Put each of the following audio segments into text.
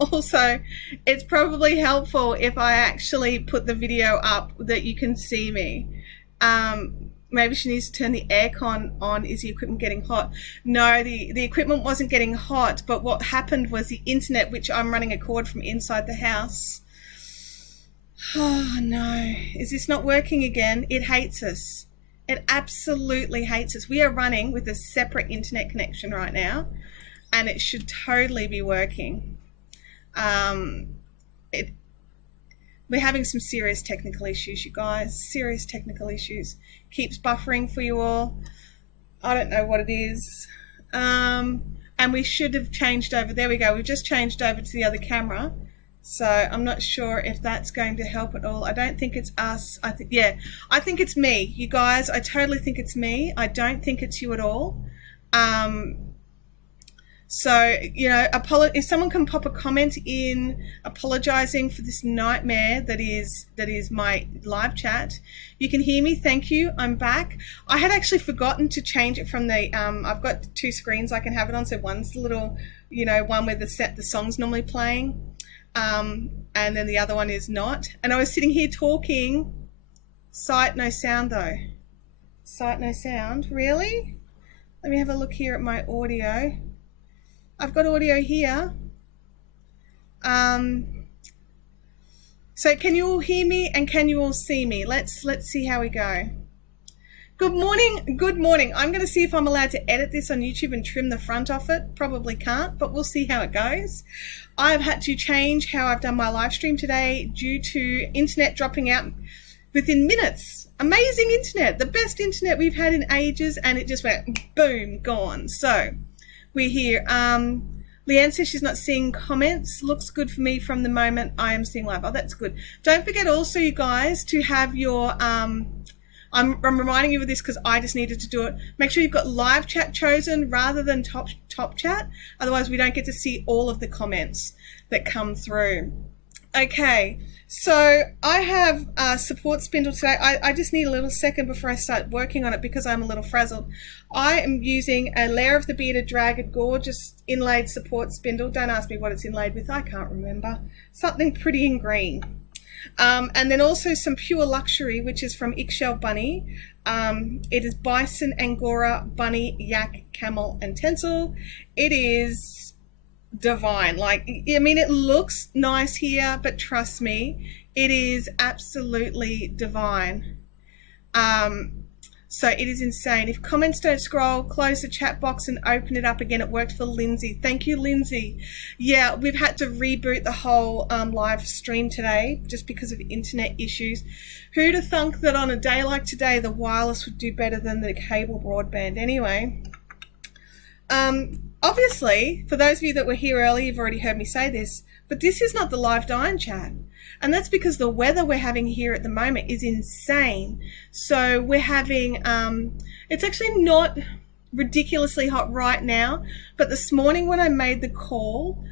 Also, it's probably helpful if I actually put the video up that you can see me. Maybe she needs to turn the aircon on. Is the equipment getting hot? No, the equipment wasn't getting hot, but what happened was the internet, which I'm running a cord from inside the house. Oh no, is this not working again? It hates us. It absolutely hates us. We are running with a separate internet connection right now, and it should totally be working. We're having some serious technical issues, you guys. Serious technical issues. Keeps buffering for you all. I don't know what it is. And we should have changed over. There we go. We've just changed over to the other camera. So I'm not sure if that's going to help at all. I don't think it's us. I think it's me. You guys, I totally think it's me. I don't think it's you at all. So, you know, if someone can pop a comment in apologizing for this nightmare that is my live chat. You can hear me. Thank you. I'm back. I had actually forgotten to change it from the, I've got two screens I can have it on. So one's the little, you know, one where the song's normally playing. And then the other one is not. And I was sitting here talking. Sight, no sound though. Sight, no sound. Really? Let me have a look here at my audio. I've got audio here. So can you all hear me and can you all see me? Let's see how we go. Good morning. Good morning. I'm going to see if I'm allowed to edit this on YouTube and trim the front off it. Probably can't, but we'll see how it goes. I've had to change how I've done my live stream today due to internet dropping out within minutes. Amazing internet, the best internet we've had in ages, and it just went boom, gone. So we're here. Leanne says she's not seeing comments. Looks good for me from the moment I am seeing live. Oh, that's good. Don't forget also, you guys, to have your I'm reminding you of this because I just needed to do it. Make sure you've got live chat chosen rather than top chat. Otherwise, we don't get to see all of the comments that come through. Okay, so I have Support Spindle today. I just need a little second before I start working on it because I'm a little frazzled. I am using a Lair of the Bearded Dragon, gorgeous inlaid support spindle. Don't ask me what it's inlaid with. I can't remember. Something pretty in green. And then also some Pure Luxury, which is from Eggshell Bunny. It is Bison, Angora, Bunny, Yak, Camel, and Tencel. It is divine. Like, I mean, it looks nice here, but trust me, it is absolutely divine. So it is insane. If comments don't scroll, close the chat box and open it up again. It worked for Lindsay. Thank you, Lindsay. Yeah, we've had to reboot the whole live stream today just because of internet issues. Who'd have thunk that on a day like today, the wireless would do better than the cable broadband? Anyway, obviously, for those of you that were here earlier, you've already heard me say this, but this is not the live dine chat. And that's because the weather we're having here at the moment is insane. So we're having, it's actually not ridiculously hot right now, but this morning when I made the call,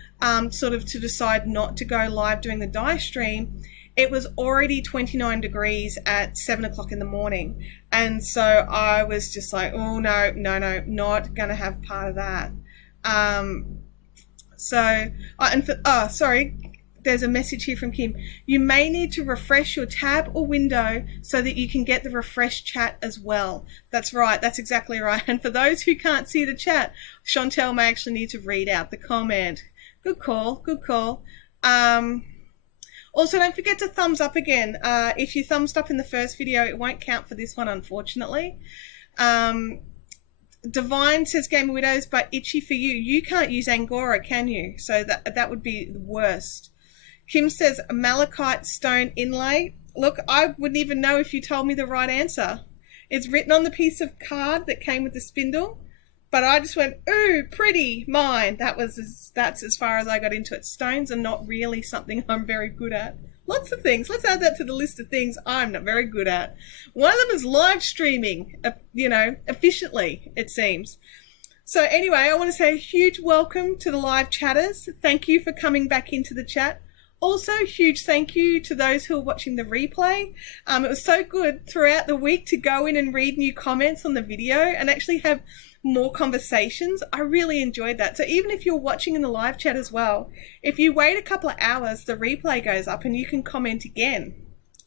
sort of to decide not to go live during the die stream, it was already 29 degrees at 7 o'clock in the morning. And so I was just like, oh no, not gonna have part of that. Sorry. There's a message here from Kim. You may need to refresh your tab or window so that you can get the refresh chat as well. That's right. That's exactly right. And for those who can't see the chat, Chantel may actually need to read out the comment. Good call. Good call. Also, don't forget to thumbs up again. If you thumbs up in the first video, it won't count for this one, unfortunately. Divine says Game of Widows, but itchy for you. You can't use Angora, can you? So that would be the worst. Kim says malachite stone inlay. Look, I wouldn't even know if you told me the right answer. It's written on the piece of card that came with the spindle, but I just went, ooh, pretty, mine. That's as far as I got into it. Stones are not really something I'm very good at. Lots of things. Let's add that to the list of things I'm not very good at. One of them is live streaming, efficiently, it seems. So anyway, I want to say a huge welcome to the live chatters. Thank you for coming back into the chat. Also, huge thank you to those who are watching the replay. It was so good throughout the week to go in and read new comments on the video and actually have more conversations. I really enjoyed that. So even if you're watching in the live chat as well, if you wait a couple of hours, the replay goes up and you can comment again.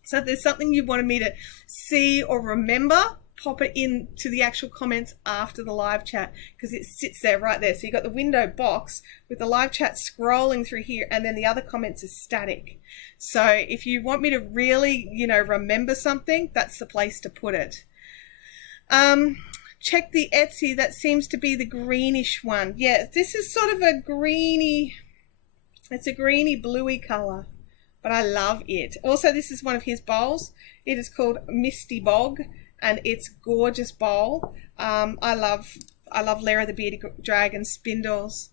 So if there's something you wanted me to see or remember, pop it into the actual comments after the live chat, because it sits there right there. So you've got the window box with the live chat scrolling through here, and then the other comments are static. So if you want me to really, remember something, that's the place to put it. Check the Etsy. That seems to be the greenish one. Yeah, this is sort of a greeny, it's a greeny bluey color, but I love it. Also, this is one of his bowls. It is called Misty Bog, and it's gorgeous bowl. I love Lair of the Bearded Dragon spindles.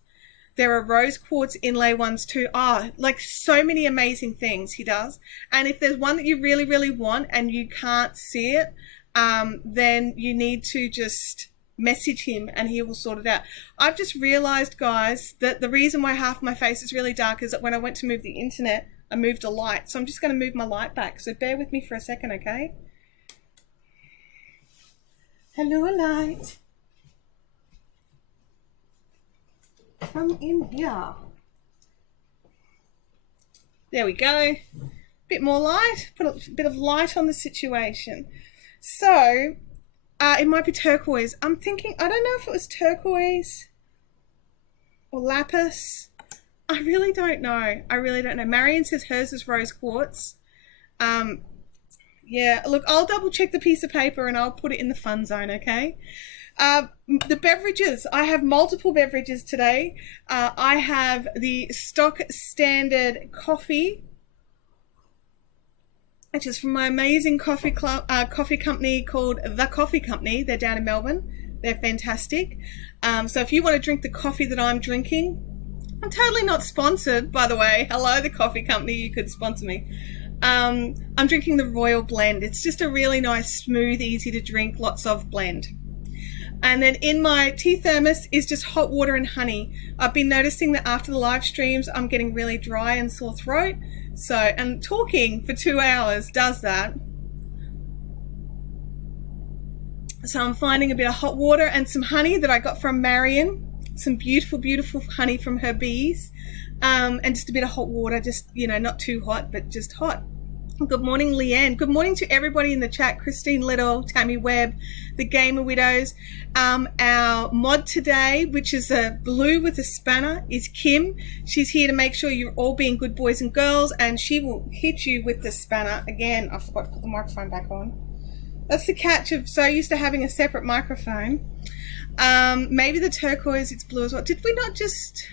There are rose quartz inlay ones too. Like so many amazing things he does. And if there's one that you really, really want and you can't see it, then you need to just message him and he will sort it out. I've just realized, guys, that the reason why half my face is really dark is that when I went to move the internet, I moved a light. So I'm just going to move my light back. So bear with me for a second, okay? Hello, light. Come in here. There we go. Bit more light. Put a bit of light on the situation. So, it might be turquoise. I'm thinking, I don't know if it was turquoise or lapis. I really don't know. Marion says hers is rose quartz. Yeah, look, I'll double check the piece of paper and I'll put it in the fun zone, okay? The beverages. I have multiple beverages today. I have the stock standard coffee, which is from my amazing coffee company called The Coffee Company. They're down in Melbourne. They're fantastic. So if you want to drink the coffee that I'm drinking, I'm totally not sponsored, by the way. Hello, The Coffee Company. You could sponsor me. I'm drinking the Royal Blend. It's just a really nice, smooth, easy to drink, lots of blend. And then in my tea thermos is just hot water and honey. I've been noticing that after the live streams, I'm getting really dry and sore throat. So, and talking for 2 hours does that. So I'm finding a bit of hot water and some honey that I got from Marion. Some beautiful, beautiful honey from her bees. And just a bit of hot water, just, not too hot, but just hot. Good morning, Leanne. Good morning to everybody in the chat. Christine Little, Tammy Webb, the Gamer Widows. Our mod today, which is a blue with a spanner, is Kim. She's here to make sure you're all being good boys and girls, and she will hit you with the spanner. Again, I forgot to put the microphone back on. That's the catch of so used to having a separate microphone. Maybe the turquoise, it's blue as well. Did we not just...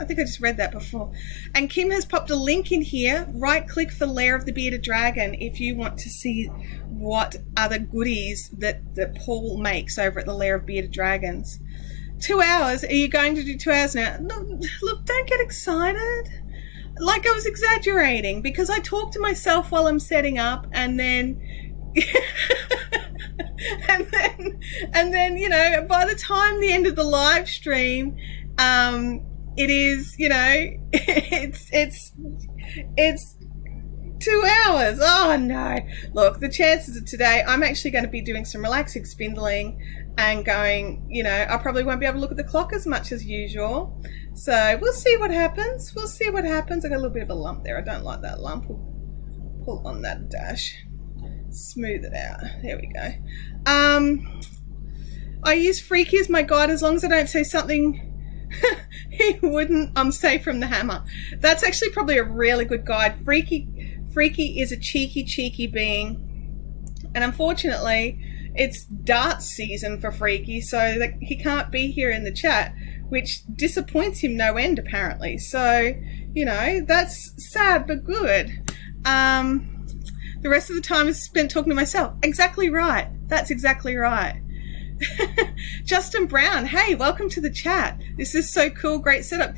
I think I just read that before. And Kim has popped a link in here. Right click for Lair of the Bearded Dragon if you want to see what other goodies that Paul makes over at the Lair of Bearded Dragons. 2 hours? Are you going to do 2 hours now? No, look, don't get excited. Like I was exaggerating because I talk to myself while I'm setting up and then... and then, by the time the end of the live stream, it is, it's 2 hours. Oh no. Look, the chances of today, I'm actually going to be doing some relaxing spindling and going, I probably won't be able to look at the clock as much as usual. So we'll see what happens. I got a little bit of a lump there. I don't like that lump. We'll pull on that dash. Smooth it out. There we go. I use Freaky as my guide as long as I don't say something he wouldn't. I'm safe from the hammer. That's actually probably a really good guide. Freaky is a cheeky being, and unfortunately it's darts season for Freaky, so that he can't be here in the chat, which disappoints him no end apparently. So that's sad but good. The rest of the time is spent talking to myself. Exactly right. That's exactly right. Justin Brown, hey, welcome to the chat. This is so cool, great setup.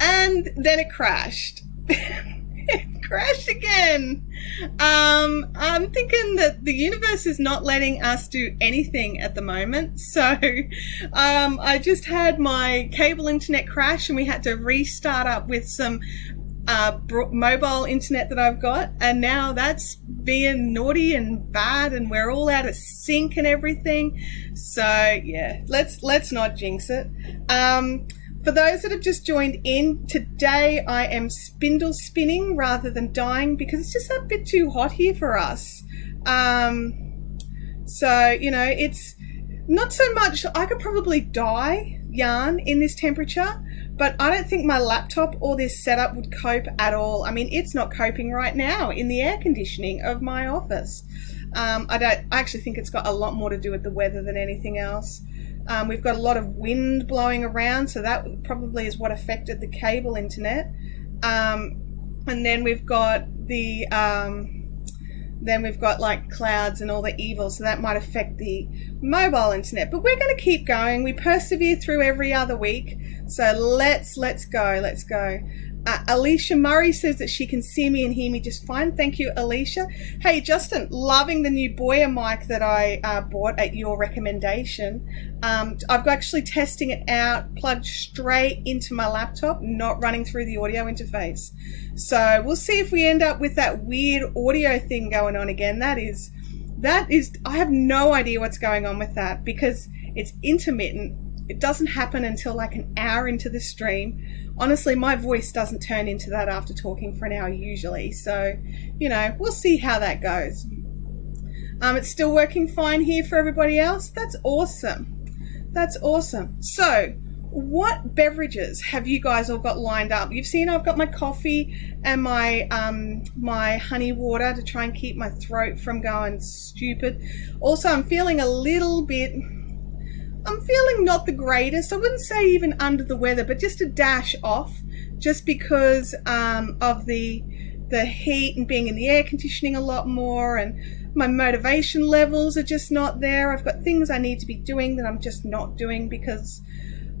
And then it crashed. It crashed again. I'm thinking that the universe is not letting us do anything at the moment. So I just had my cable internet crash and we had to restart up with some mobile internet that I've got, and now that's being naughty and bad, and we're all out of sync and everything. So yeah, let's not jinx it. For those that have just joined in, today I am spindle spinning rather than dyeing because it's just a bit too hot here for us. So, you know, it's not so much, I could probably dye yarn in this temperature, but I don't think my laptop or this setup would cope at all. I mean, it's not coping right now in the air conditioning of my office. I actually think it's got a lot more to do with the weather than anything else. We've got a lot of wind blowing around, so that probably is what affected the cable internet. And then we've got the like clouds and all the evil, so that might affect the mobile internet. But we're going to keep going. We persevere through every other week. So let's go. Alicia Murray says that she can see me and hear me just fine. Thank you, Alicia. Hey, Justin, loving the new Boya mic that I bought at your recommendation. I'm actually testing it out, plugged straight into my laptop, not running through the audio interface. So we'll see if we end up with that weird audio thing going on again. That is, I have no idea what's going on with that because it's intermittent. It doesn't happen until like an hour into the stream. Honestly, my voice doesn't turn into that after talking for an hour usually. So, you know, we'll see how that goes. It's still working fine here for everybody else. That's awesome. That's awesome. So, what beverages have you guys all got lined up? You've seen I've got my coffee and my my honey water to try and keep my throat from going stupid. Also, I'm feeling not the greatest. I wouldn't say even under the weather, but just a dash off, just because of the heat and being in the air conditioning a lot more, and my motivation levels are just not there. I've got things I need to be doing that I'm just not doing because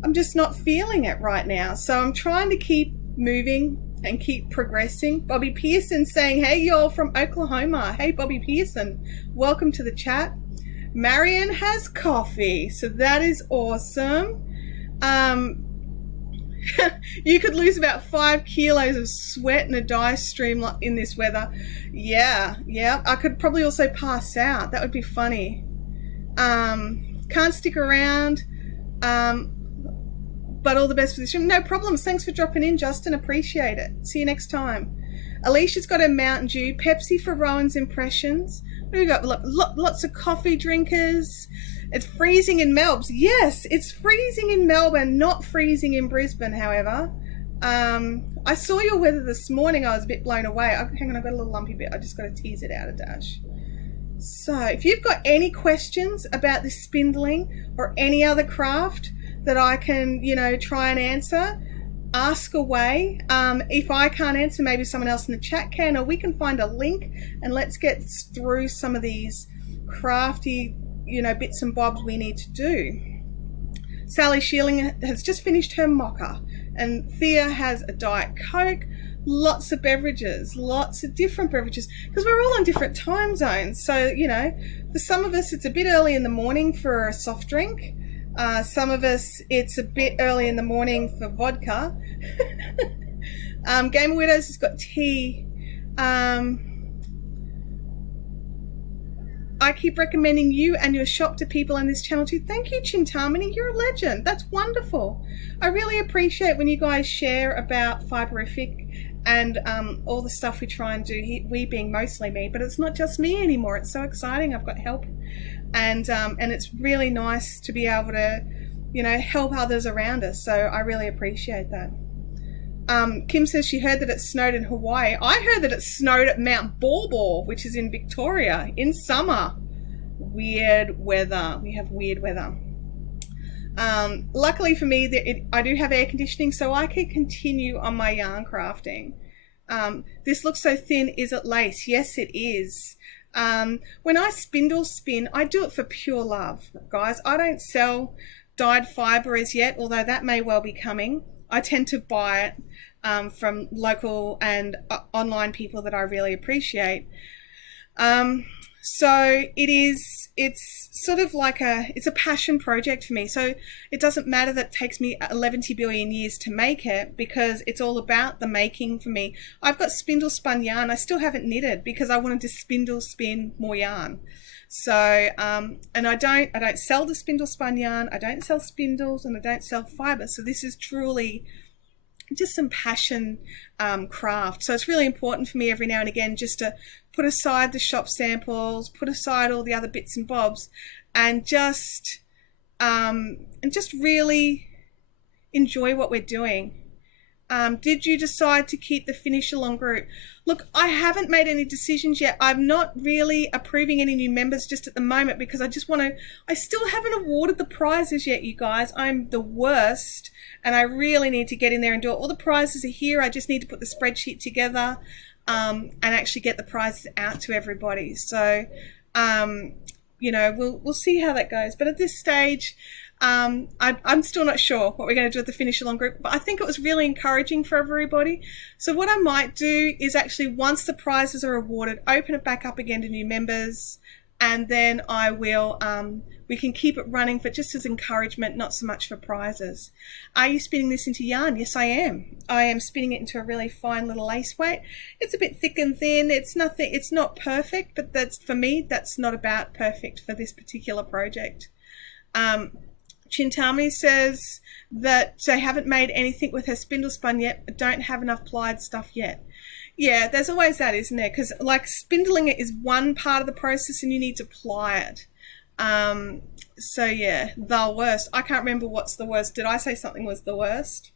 I'm just not feeling it right now. So I'm trying to keep moving and keep progressing. Bobby Pearson saying, hey, y'all from Oklahoma. Hey, Bobby Pearson, welcome to the chat. Marion has coffee, so that is awesome. You could lose about 5 kilos of sweat in a dye stream in this weather. Yeah. I could probably also pass out. That would be funny. Can't stick around, but all the best for the stream. No problems. Thanks for dropping in, Justin. Appreciate it. See you next time. Alicia's got a Mountain Dew. Pepsi for Rowan's impressions. What do we got? Lots of coffee drinkers. It's freezing in Melbourne. Yes, it's freezing in Melbourne, not freezing in Brisbane, however. I saw your weather this morning. I was a bit blown away. Hang on, I've got a little lumpy bit. I just got to tease it out a dash. So if you've got any questions about this spindling or any other craft that I can, you know, try and answer, ask away. If I can't answer, maybe someone else in the chat can, or we can find a link and let's get through some of these crafty, you know, bits and bobs we need to do. Sally Sheeling has just finished her mocha, and Thea has a Diet Coke. Lots of beverages, lots of different beverages, because we're all on different time zones. So, you know, for some of us, it's a bit early in the morning for a soft drink. Some of us, it's a bit early in the morning for vodka. Gamer Widows has got tea. I keep recommending you and your shop to people on this channel too. Thank you, Chintamani. You're a legend. That's wonderful. I really appreciate when you guys share about Fiberific and all the stuff we try and do. We being mostly me, but it's not just me anymore. It's so exciting. I've got help. And it's really nice to be able to, you know, help others around us. So I really appreciate that. Kim says she heard that it snowed in Hawaii. I heard that it snowed at Mount Baw, which is in Victoria, in summer. Weird weather. We have weird weather. Luckily for me, I do have air conditioning, so I can continue on my yarn crafting. This looks so thin. Is it lace? Yes, it is. When I spindle spin, I do it for pure love, guys. I don't sell dyed fiber as yet, although that may well be coming. I tend to buy it from local and online people that I really appreciate. So it's sort of like it's a passion project for me. So it doesn't matter that it takes me 11 billion years to make it, because it's all about the making for me. I've got spindle spun yarn. I still haven't knitted because I wanted to spindle spin more yarn. So, and I don't sell the spindle spun yarn. I don't sell spindles, and I don't sell fiber. So this is truly just some passion craft. So it's really important for me every now and again just to put aside the shop samples, put aside all the other bits and bobs, and just really enjoy what we're doing. Did you decide to keep the finish along group? Look, I haven't made any decisions yet. I'm not really approving any new members just at the moment because I still haven't awarded the prizes yet, you guys. I'm the worst, and I really need to get in there and do it. All the prizes are here. I just need to put the spreadsheet together and actually get the prizes out to everybody. So, you know, we'll see how that goes. But at this stage, I'm still not sure what we're going to do with the finish along group, but I think it was really encouraging for everybody. So what I might do is actually, once the prizes are awarded, open it back up again to new members, and then I will we can keep it running for just as encouragement, not so much for prizes. Are you spinning this into yarn? Yes, I am. I am spinning it into a really fine little lace weight. It's a bit thick and thin. It's not perfect, but that's, for me, that's not about perfect for this particular project. Chintamani says that they haven't made anything with her spindle spun yet, but don't have enough plied stuff yet. Yeah, there's always that, isn't there? Because like spindling it is one part of the process and you need to ply it. So yeah, the worst. I can't remember what's the worst. Did I say something was the worst?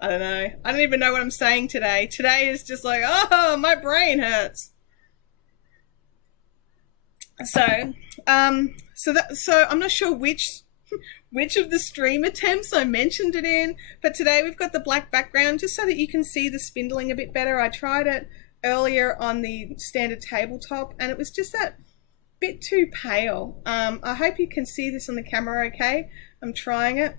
I don't know. I don't even know what I'm saying today. Today is just like, oh, my brain hurts. So, so I'm not sure which of the stream attempts I mentioned it in, but today we've got the black background just so that you can see the spindling a bit better. I tried it earlier on the standard tabletop and it was just that bit too pale. I hope you can see this on the camera okay. I'm trying it.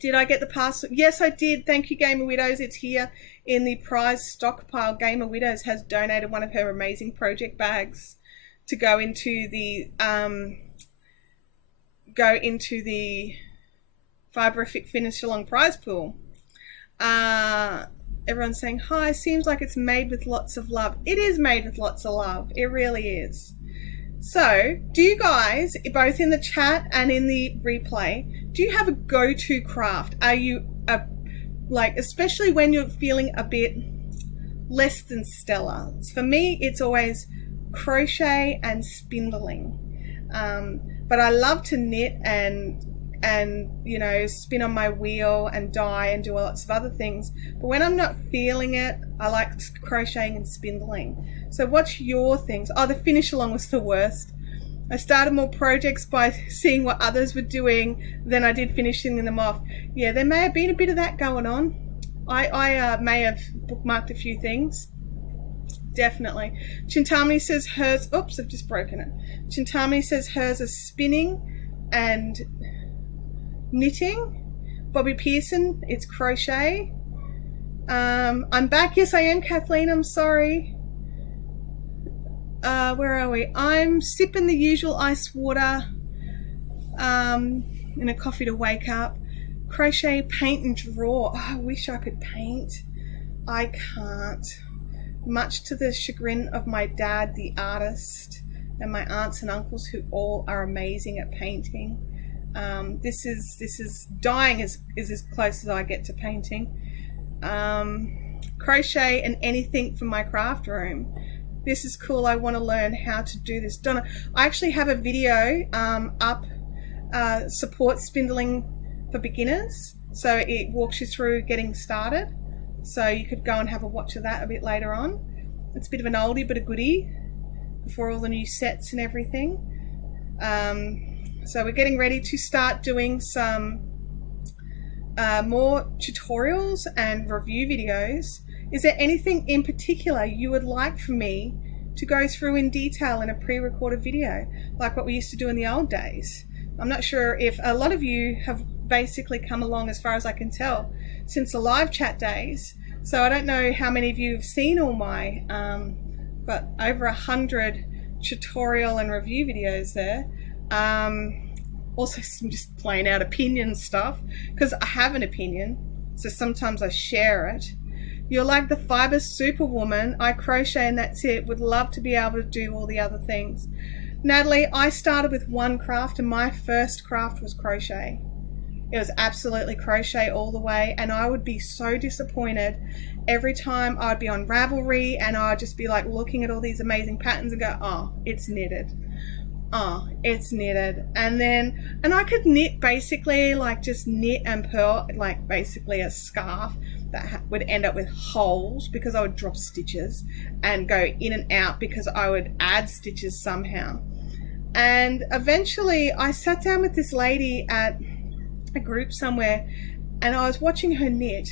Did I get the parcel? Yes, I did. Thank you, Gamer Widows. It's here in the prize stockpile. Gamer Widows has donated one of her amazing project bags to go into the Fiberific Finish Along prize pool. Everyone's saying hi. Seems like it's made with lots of love. It is made with lots of love. It really is. So, do you guys, both in the chat and in the replay, do you have a go-to craft? Are you like, especially when you're feeling a bit less than stellar? For me, it's always crochet and spindling. But I love to knit and you know, spin on my wheel and dye and do lots of other things. But when I'm not feeling it, I like crocheting and spindling. So what's your things? Oh, the finish along was the worst. I started more projects by seeing what others were doing than I did finishing them off. Yeah, there may have been a bit of that going on. I may have bookmarked a few things. Definitely. Chintamani says hers, oops, I've just broken it. Chintamani says hers is spinning and knitting. Bobby Pearson, it's crochet. I'm back. Yes, I am, Kathleen. I'm sorry. Where are we? I'm sipping the usual ice water and a coffee to wake up. Crochet, paint and draw. Oh, I wish I could paint. I can't. Much to the chagrin of my dad, the artist, and my aunts and uncles, who all are amazing at painting. This is dyeing is as close as I get to painting. Crochet and anything from my craft room. This is cool. I want to learn how to do this. Donna, I actually have a video up, support spindling for beginners. So it walks you through getting started. So you could go and have a watch of that a bit later on. It's a bit of an oldie but a goodie before all the new sets and everything. So we're getting ready to start doing some more tutorials and review videos. Is there anything in particular you would like for me to go through in detail in a pre-recorded video, like what we used to do in the old days? I'm not sure if a lot of you have basically come along, as far as I can tell, since the live chat days. So I don't know how many of you have seen all my, but over 100 tutorial and review videos there. Also some just plain out opinion stuff, because I have an opinion, so sometimes I share it. You're like the fiber superwoman. I crochet and that's it. Would love to be able to do all the other things. Natalie, I started with one craft, and my first craft was crochet. It was absolutely crochet all the way, and I would be so disappointed every time I'd be on Ravelry and I'd just be like looking at all these amazing patterns and go, oh, it's knitted. Oh, it's knitted. And I could knit basically like just knit and purl, like basically a scarf that would end up with holes because I would drop stitches and go in and out because I would add stitches somehow. And eventually I sat down with this lady at a group somewhere and I was watching her knit,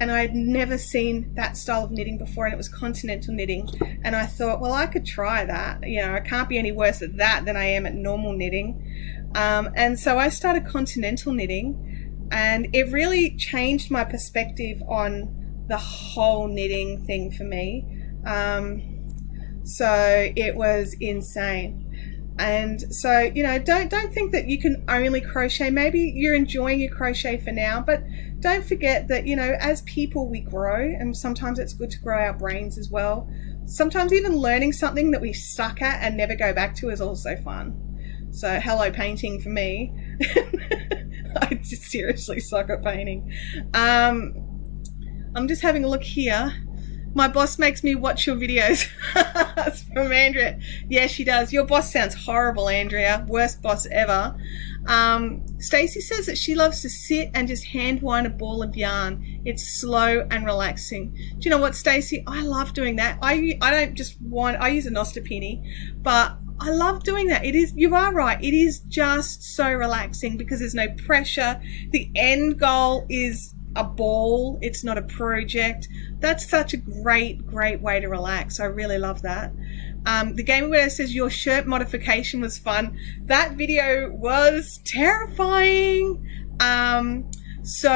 and I had never seen that style of knitting before, and it was continental knitting. And I thought, well, I could try that. You know, I can't be any worse at that than I am at normal knitting. And so I started continental knitting, and it really changed my perspective on the whole knitting thing for me. So it was insane. And so, you know, don't think that you can only crochet. Maybe you're enjoying your crochet for now, but don't forget that, you know, as people we grow, and sometimes it's good to grow our brains as well. Sometimes even learning something that we suck at and never go back to is also fun. So hello painting for me. I just seriously suck at painting. I'm just having a look here. My boss makes me watch your videos. That's from Andrea. Yeah, she does. Your boss sounds horrible, Andrea. Worst boss ever. Stacey says that she loves to sit and just hand wind a ball of yarn. It's slow and relaxing. Do you know what, Stacey? I love doing that. I don't just wind. I use a Nostopini, but I love doing that. It is. You are right. It is just so relaxing because there's no pressure. The end goal is a ball. It's not a project. That's such a great way to relax. I really love that. The Gamer Widow says your shirt modification was fun. That video was terrifying. So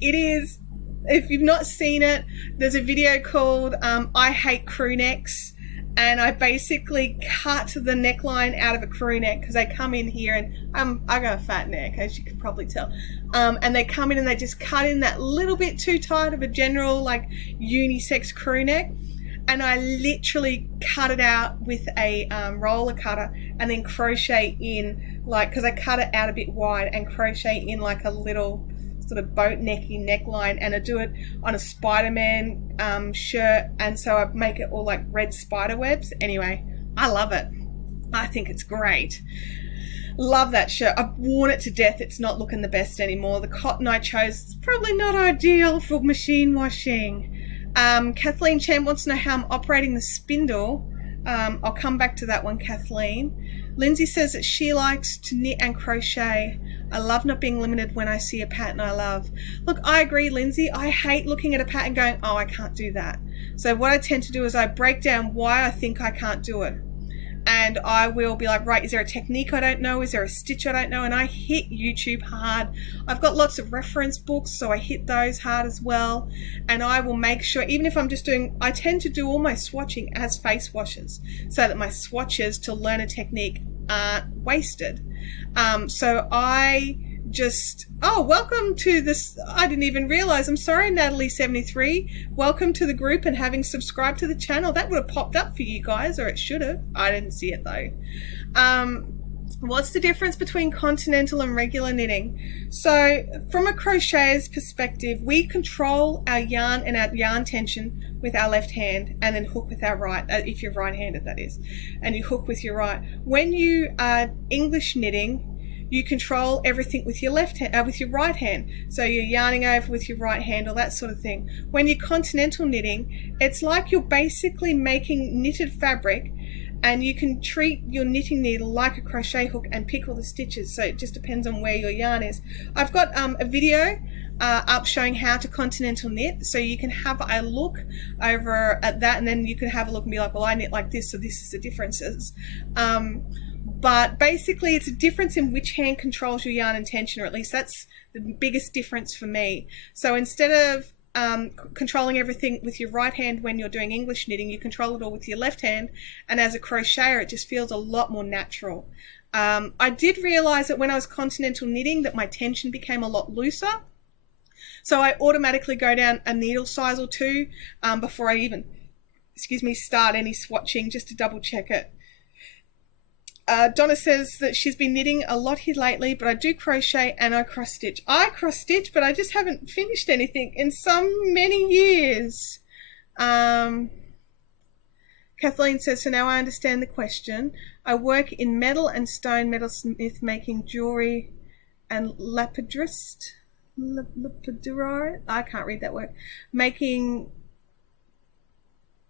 it is. If you've not seen it, there's a video called I Hate Crew Necks. And I basically cut the neckline out of a crew neck because they come in here, and I got a fat neck, as you can probably tell. And they come in and they just cut in that little bit too tight of a general like unisex crew neck. And I literally cut it out with a roller cutter and then crochet in, like, because I cut it out a bit wide and crochet in like a little sort of boat necky neckline, and I do it on a Spider-Man shirt, and so I make it all like red spider webs. Anyway, I love it. I think it's great. Love that shirt. I've worn it to death. It's not looking the best anymore. The cotton I chose is probably not ideal for machine washing. Kathleen Champ wants to know how I'm operating the spindle. I'll come back to that one, Kathleen. Lindsay says that she likes to knit and crochet. I love not being limited when I see a pattern I love. Look, I agree, Lindsay. I hate looking at a pattern going, oh, I can't do that. So what I tend to do is I break down why I think I can't do it. And I will be like, right, is there a technique I don't know? Is there a stitch I don't know? And I hit YouTube hard. I've got lots of reference books, so I hit those hard as well. And I will make sure, even if I'm just doing, I tend to do all my swatching as face washes so that my swatches to learn a technique aren't wasted. So I just, oh, welcome to this. I didn't even realize. I'm sorry, Natalie73. Welcome to the group and having subscribed to the channel. That would have popped up for you guys, or it should have. I didn't see it though. What's the difference between continental and regular knitting? So from a crocheter's perspective, we control our yarn and our yarn tension with our left hand and then hook with our right, if you're right-handed that is, and you hook with your right. When you are English knitting, you control everything with your left hand, with your right hand. So you're yarning over with your right hand, or that sort of thing. When you're continental knitting, it's like you're basically making knitted fabric, and you can treat your knitting needle like a crochet hook and pick all the stitches. So it just depends on where your yarn is. I've got a video up showing how to continental knit, so you can have a look over at that, and then you can have a look and be like, well, I knit like this, so this is the differences. But basically it's a difference in which hand controls your yarn and tension, or at least that's the biggest difference for me. So instead of controlling everything with your right hand when you're doing English knitting. You control it all with your left hand, and as a crocheter it just feels a lot more natural. I did realize that when I was continental knitting that my tension became a lot looser, so I automatically go down a needle size or two before I even start any swatching, just to double check it. Donna says that she's been knitting a lot here lately, but I do crochet and I cross stitch. I cross stitch, but I just haven't finished anything in so many years. Kathleen says, so now I understand the question. I work in metal and stone metalsmith, making jewelry and lapidrist. I can't read that word. Making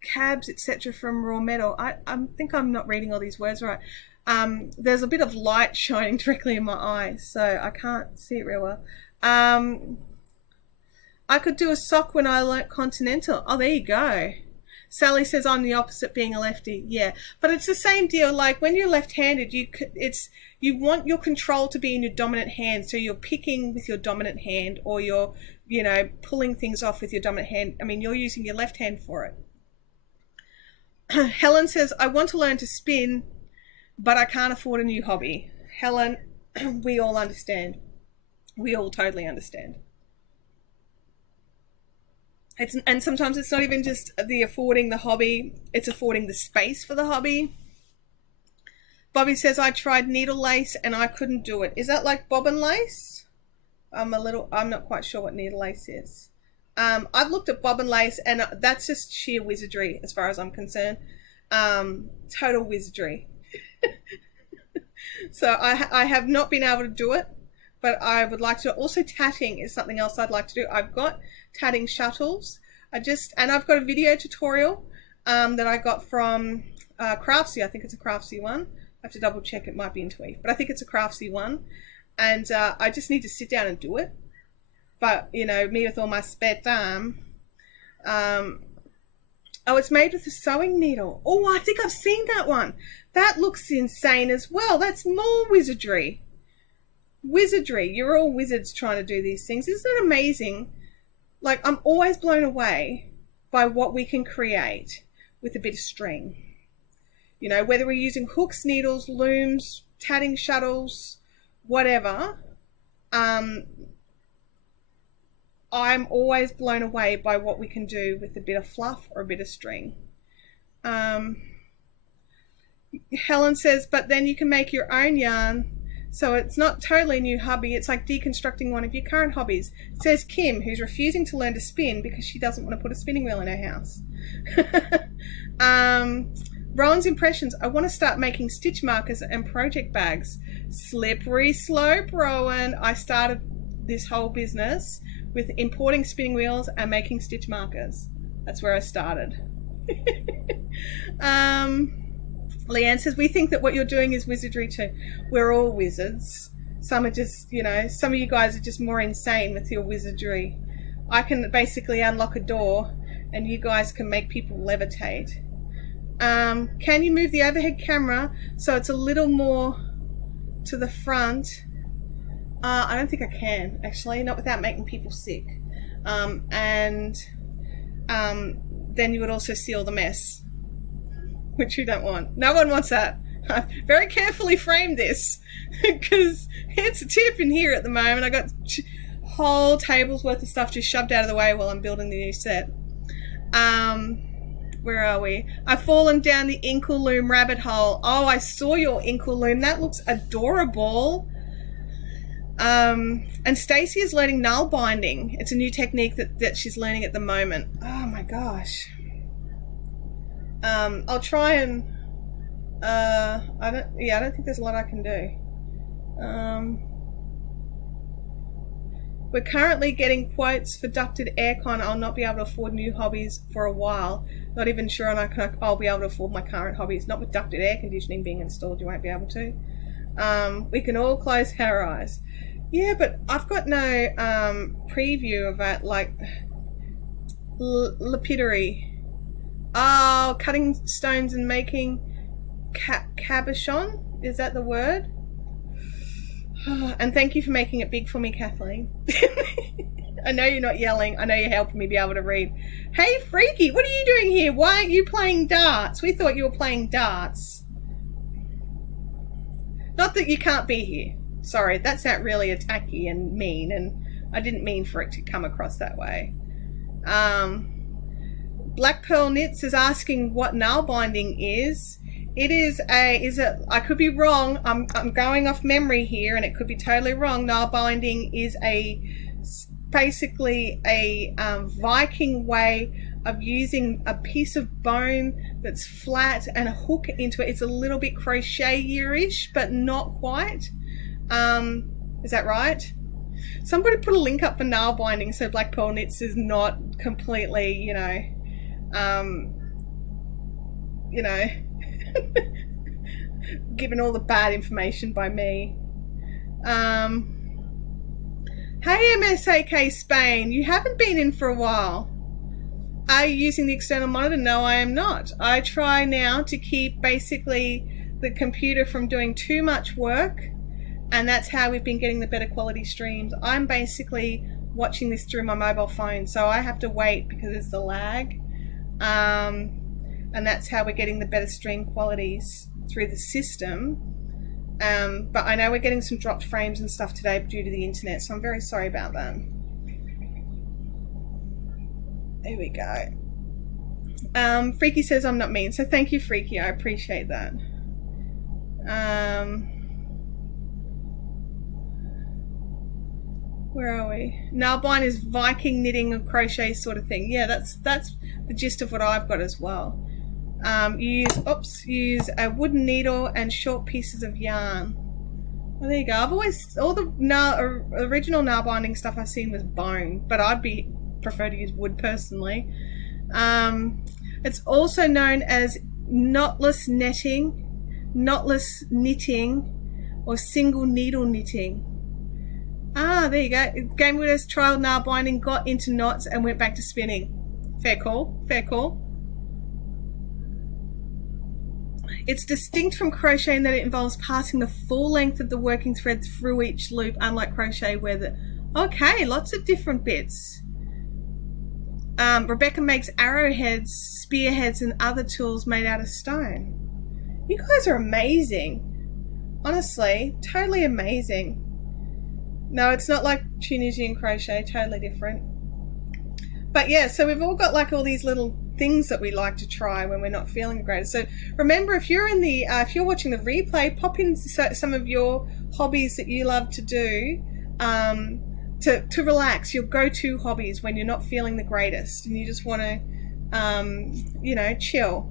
cabs, etc. from raw metal. I think I'm not reading all these words right. There's a bit of light shining directly in my eyes, so I can't see it real well. I could do a sock when I learnt continental. Oh, there you go. Sally says I'm the opposite, being a lefty. Yeah, but it's the same deal. Like when you're left-handed, you want your control to be in your dominant hand, so you're picking with your dominant hand, or you're pulling things off with your dominant hand. I mean, you're using your left hand for it. Helen says, I want to learn to spin, but I can't afford a new hobby. Helen, we all understand. We all totally understand. And sometimes it's not even just the affording the hobby, it's affording the space for the hobby. Bobby says, I tried needle lace and I couldn't do it. Is that like bobbin lace? I'm not quite sure what needle lace is. I've looked at bobbin lace and that's just sheer wizardry as far as I'm concerned. Total wizardry. So I have not been able to do it, but I would like to. Also, tatting is something else I'd like to do. I've got tatting shuttles. And I've got a video tutorial that I got from Craftsy. I think it's a Craftsy one. I have to double check. It might be in Tweet, but I think it's a Craftsy one. And I just need to sit down and do it. But, me with all my spare time. Oh, it's made with a sewing needle. Oh, I think I've seen that one. That looks insane as well. That's more wizardry. Wizardry. You're all wizards trying to do these things. Isn't it amazing? Like, I'm always blown away by what we can create with a bit of string. Whether we're using hooks, needles, looms, tatting shuttles, whatever. I'm always blown away by what we can do with a bit of fluff or a bit of string. Helen says, but then you can make your own yarn, so it's not totally a new hobby. It's like deconstructing one of your current hobbies, says Kim, who's refusing to learn to spin because she doesn't want to put a spinning wheel in her house. Rowan's impressions. I want to start making stitch markers and project bags. Slippery slope, Rowan. I started this whole business with importing spinning wheels and making stitch markers. That's where I started. Leanne says, we think that what you're doing is wizardry too. We're all wizards. Some are just, some of you guys are just more insane with your wizardry. I can basically unlock a door and you guys can make people levitate. Can you move the overhead camera so it's a little more to the front? I don't think I can, actually, not without making people sick. Then you would also see all the mess, which you don't want. No one wants that. I've very carefully framed this because it's a tip in here at the moment. I got whole tables worth of stuff just shoved out of the way while I'm building the new set. Where are we? I've fallen down the inkle loom rabbit hole. Oh, I saw your inkle loom. That looks adorable. And Stacey is learning null binding. It's a new technique that she's learning at the moment. Oh my gosh. I'll try and I don't think there's a lot I can do. We're currently getting quotes for ducted aircon. I'll not be able to afford new hobbies for a while. Not even sure I'll be able to afford my current hobbies. Not with ducted air conditioning being installed, you won't be able to. We can all close our eyes. Yeah, but I've got no preview of that, like lapidary. Oh, cutting stones and making cabochon? Is that the word? And thank you for making it big for me, Kathleen. I know you're not yelling. I know you're helping me be able to read. Hey, Freaky, what are you doing here? Why aren't you playing darts? We thought you were playing darts. Not that you can't be here. Sorry, that sounded really attacky and mean, and I didn't mean for it to come across that way. Black Pearl Knits is asking what nail binding is. It is I could be wrong. I'm going off memory here, and it could be totally wrong. Nail binding is basically a Viking way of using a piece of bone that's flat and a hook into it. It's a little bit crochet-ish, but not quite. Is that right? Somebody put a link up for nail binding so Black Pearl Knits is not completely, given all the bad information by me. Hey MSAK Spain, you haven't been in for a while. Are you using the external monitor? No, I am not. I try now to keep basically the computer from doing too much work, and that's how we've been getting the better quality streams. I'm basically watching this through my mobile phone, so I have to wait because it's the lag. And that's how we're getting the better stream qualities through the system. But I know we're getting some dropped frames and stuff today due to the internet, so I'm very sorry about that. There we go. Freaky says I'm not mean, so thank you, Freaky. I appreciate that. Where are we? Nailbind is Viking knitting and crochet sort of thing. Yeah, that's the gist of what I've got as well. Use a wooden needle and short pieces of yarn. Well, there you go. I've always, all the original nail binding stuff I've seen was bone, but I'd prefer to use wood personally. It's also known as knotless netting, knotless knitting, or single needle knitting. Ah, there you go. Game Winners trial nail binding, got into knots and went back to spinning. Fair call, fair call. It's distinct from crochet in that it involves passing the full length of the working thread through each loop, unlike crochet where the... Okay, lots of different bits. Rebecca makes arrowheads, spearheads, and other tools made out of stone. You guys are amazing. Honestly, totally amazing. No, it's not like Tunisian crochet, totally different. But yeah, so we've all got like all these little things that we like to try when we're not feeling great. So remember, if you're in the if you're watching the replay, pop in some of your hobbies that you love to do to relax, your go-to hobbies when you're not feeling the greatest and you just want to chill.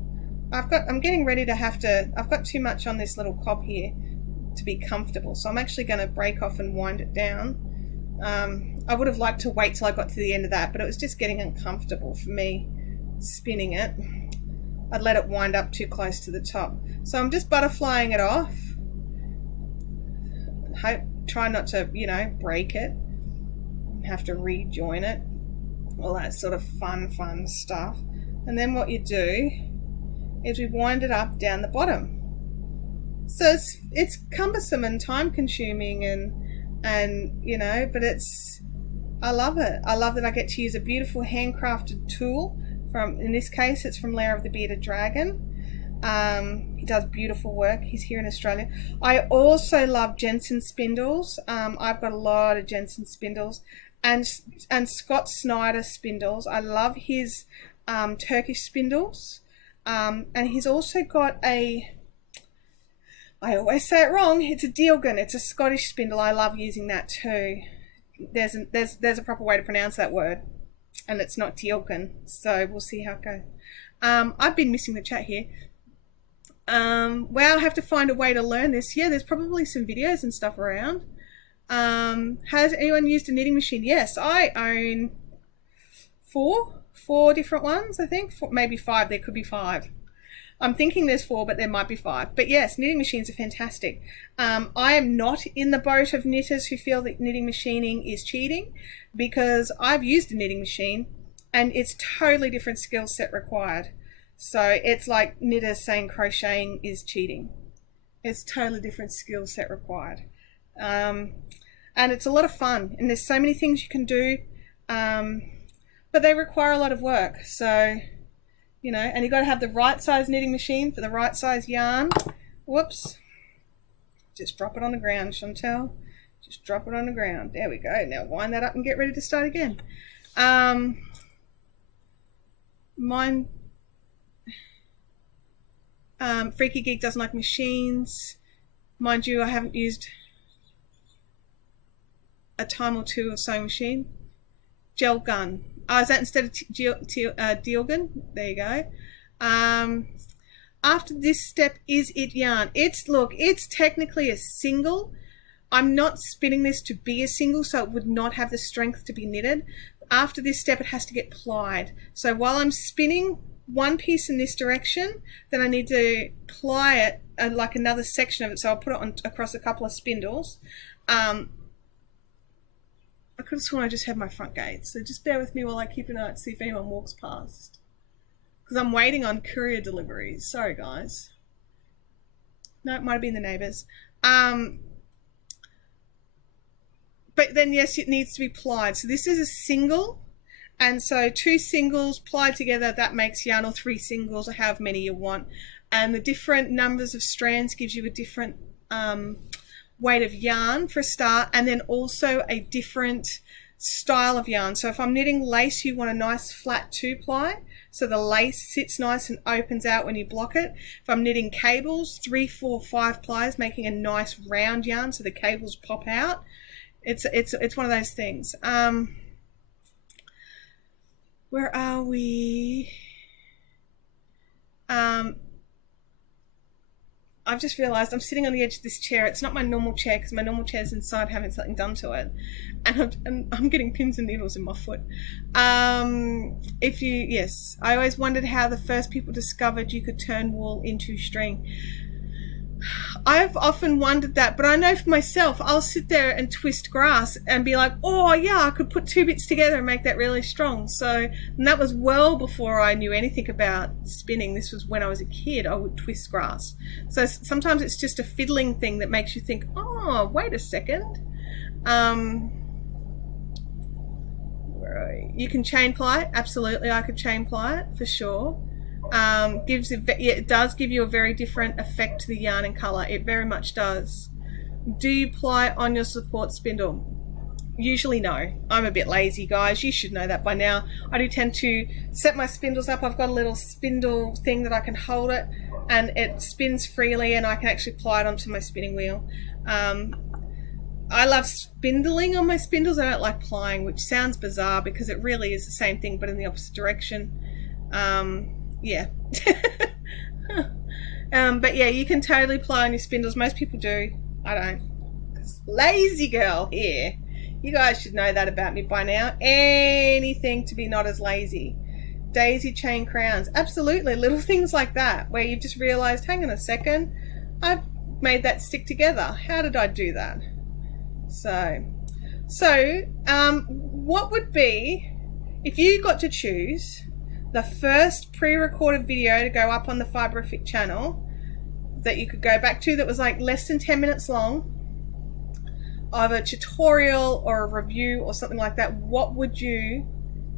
I'm getting ready to I've got too much on this little cob here to be comfortable, so I'm actually going to break off and wind it down. I would have liked to wait till I got to the end of that, but it was just getting uncomfortable for me spinning it. I'd let it wind up too close to the top, so I'm just butterflying it off. Try not to break it, have to rejoin it, all that sort of fun stuff. And then what you do is we wind it up down the bottom. So it's cumbersome and time consuming and but I love it. I love that I get to use a beautiful handcrafted tool in this case it's from Lair of the Bearded Dragon. He does beautiful work. He's here in Australia. I also love Jensen spindles. I've got a lot of Jensen spindles and Scott Snyder spindles. I love his Turkish spindles. And he's also got I always say it wrong. It's a Dielgen. It's a Scottish spindle. I love using that too. There's a proper way to pronounce that word, and it's not Dielgen. So we'll see how it goes. I've been missing the chat here. Well, I have to find a way to learn this. Yeah, there's probably some videos and stuff around. Has anyone used a knitting machine? Yes, I own four different ones. I think maybe 5. There could be 5. I'm thinking there's 4, but there might be 5. But yes, knitting machines are fantastic. I am not in the boat of knitters who feel that knitting machining is cheating, because I've used a knitting machine and it's totally different skill set required. So it's like knitters saying crocheting is cheating. It's totally different skill set required. And it's a lot of fun, and there's so many things you can do. but they require a lot of work. So, you know, and you've got to have the right size knitting machine for the right size yarn. Whoops. Just drop it on the ground, Chantel. Just drop it on the ground. There we go. Now wind that up and get ready to start again. Mine, Freaky Geek doesn't like machines. Mind you, I haven't used a time or two of sewing machine. Gel gun. Oh, is that instead of deal gun? There you go. After this step, is it yarn? Look, it's technically a single. I'm not spinning this to be a single, so it would not have the strength to be knitted. After this step, it has to get plied. So while I'm spinning one piece in this direction, then I need to ply it like another section of it. So I'll put it on across a couple of spindles. I could have sworn I just had my front gate, so just bear with me while I keep an eye to see if anyone walks past. Because I'm waiting on courier deliveries. Sorry, guys. No, it might have been the neighbours. But then, yes, it needs to be plied. So this is a single, and so 2 singles plied together, that makes yarn, or 3 singles, or however many you want. And the different numbers of strands gives you a different weight of yarn for a start, and then also a different style of yarn. So if I'm knitting lace, you want a nice flat 2-ply, so the lace sits nice and opens out when you block it. If I'm knitting cables, 3, 4, 5 plies, making a nice round yarn so the cables pop out. It's one of those things. Where are we? I've just realised I'm sitting on the edge of this chair. It's not my normal chair because my normal chair is inside having something done to it, and I'm getting pins and needles in my foot. Yes, I always wondered how the first people discovered you could turn wool into string. I've often wondered that, but I know for myself, I'll sit there and twist grass and be like, oh yeah, I could put 2 bits together and make that really strong. So, and that was well before I knew anything about spinning. This was when I was a kid, I would twist grass. So sometimes it's just a fiddling thing that makes you think, oh, wait a second. You can chain ply it. Absolutely, I could chain ply it for sure. It does give you a very different effect to the yarn and colour. It very much does. Do you ply on your support spindle? Usually no. I'm a bit lazy, guys. You should know that by now. I do tend to set my spindles up. I've got a little spindle thing that I can hold it, and it spins freely, and I can actually ply it onto my spinning wheel. I love spindling on my spindles. I don't like plying, which sounds bizarre because it really is the same thing but in the opposite direction. Yeah. But yeah, you can totally ply on your spindles. Most people do. I don't. Lazy girl here. You guys should know that about me by now. Anything to be not as lazy. Daisy chain crowns. Absolutely. Little things like that where you've just realized, hang on a second, I've made that stick together. How did I do that? So what would be, if you got to choose the first pre-recorded video to go up on the Fiberific channel that you could go back to that was like less than 10 minutes long, of a tutorial or a review or something like that, what would you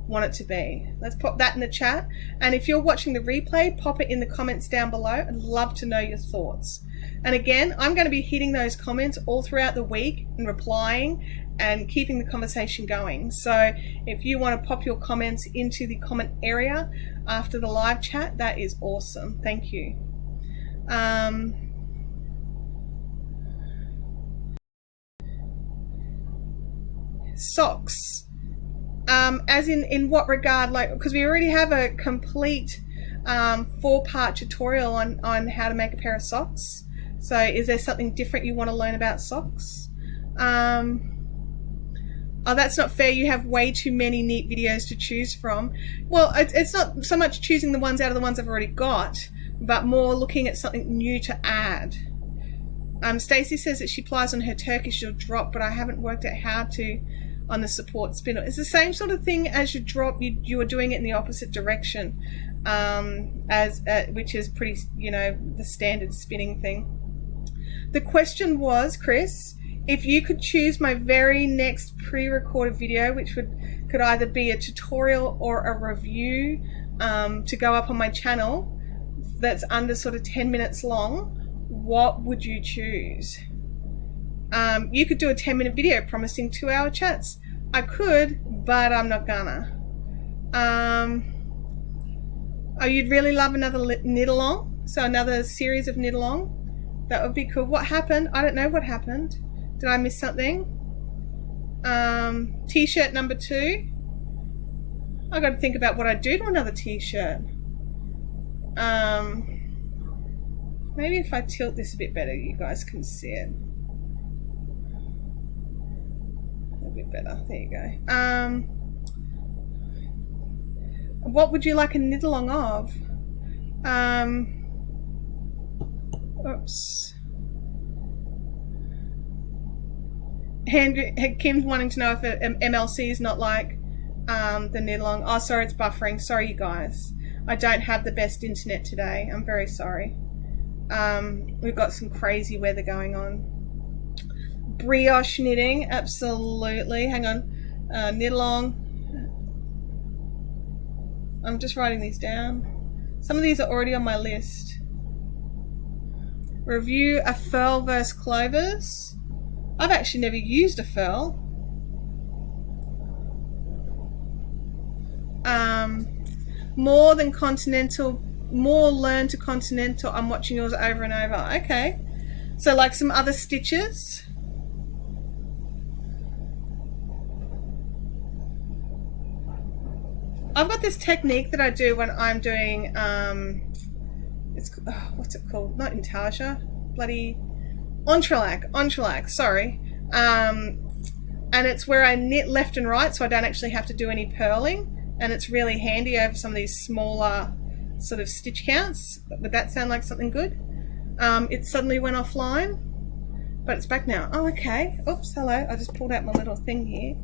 want it to be? Let's pop that in the chat. And if you're watching the replay, pop it in the comments down below. I'd love to know your thoughts. And again, I'm going to be hitting those comments all throughout the week and replying and keeping the conversation going. So if you want to pop your comments into the comment area after the live chat, that is awesome. Thank you. Socks. As in what regard? Like, because we already have a complete 4-part tutorial on how to make a pair of socks. So is there something different you want to learn about socks? Oh, that's not fair. You have way too many neat videos to choose from. Well, it's not so much choosing the ones out of the ones I've already got, but more looking at something new to add. Stacey says that she plies on her Turkish drop, but I haven't worked out how to on the support spindle. It's the same sort of thing as your drop. You are doing it in the opposite direction, which is pretty, the standard spinning thing. The question was, Chris, if you could choose my very next pre-recorded video, which could either be a tutorial or a review to go up on my channel that's under sort of 10 minutes long, what would you choose? You could do a 10-minute video promising 2-hour chats. I could, but I'm not gonna. Oh, you'd really love another knit along? So another series of knit along? That would be cool. What happened? I don't know what happened. Did I miss something? T-shirt number 2. I got to think about what I'd do to another t-shirt. Maybe if I tilt this a bit better, you guys can see it. A bit better. There you go. What would you like a knit along of? Oops. Kim's wanting to know if MLC is not like the knit along. Oh, sorry, it's buffering. Sorry, you guys. I don't have the best internet today. I'm very sorry. We've got some crazy weather going on. Brioche knitting, absolutely. Hang on. Knit along. I'm just writing these down. Some of these are already on my list. Review a furl versus clovers. I've actually never used a furl. More than continental, more learn to continental. I'm watching yours over and over. Okay. So like some other stitches. I've got this technique that I do when I'm doing, what's it called? Not intarsia, bloody entrelac, sorry. And it's where I knit left and right so I don't actually have to do any purling. And it's really handy over some of these smaller sort of stitch counts. Would that sound like something good? It suddenly went offline, but it's back now. Oh, okay. Oops, hello. I just pulled out my little thing here.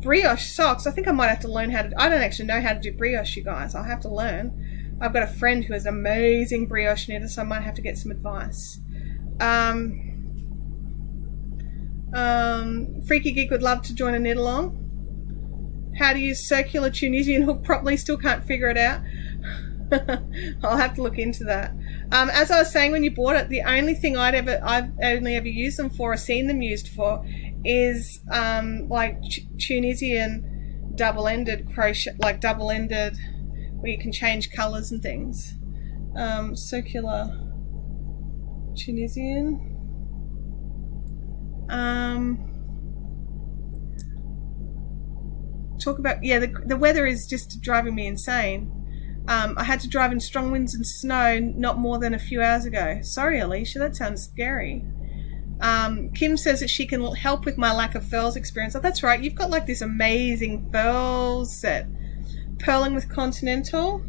Brioche socks. I think I might have to learn how to. I don't actually know how to do brioche, you guys. I'll have to learn. I've got a friend who is an amazing brioche knitter, so I might have to get some advice. Freaky Geek would love to join a knit along. How to use circular Tunisian hook properly, still can't figure it out. I'll have to look into that. As I was saying when you bought it, the only thing I've only ever used them for or seen them used for is like Tunisian double-ended crochet, like double-ended where you can change colors and things. Circular Tunisian. Talk about, yeah, the weather is just driving me insane. I had to drive in strong winds and snow not more than a few hours ago. Sorry, Alicia, that sounds scary. Kim says that she can help with my lack of furls experience. Oh, that's right. You've got like this amazing furl set. Purling with Continental.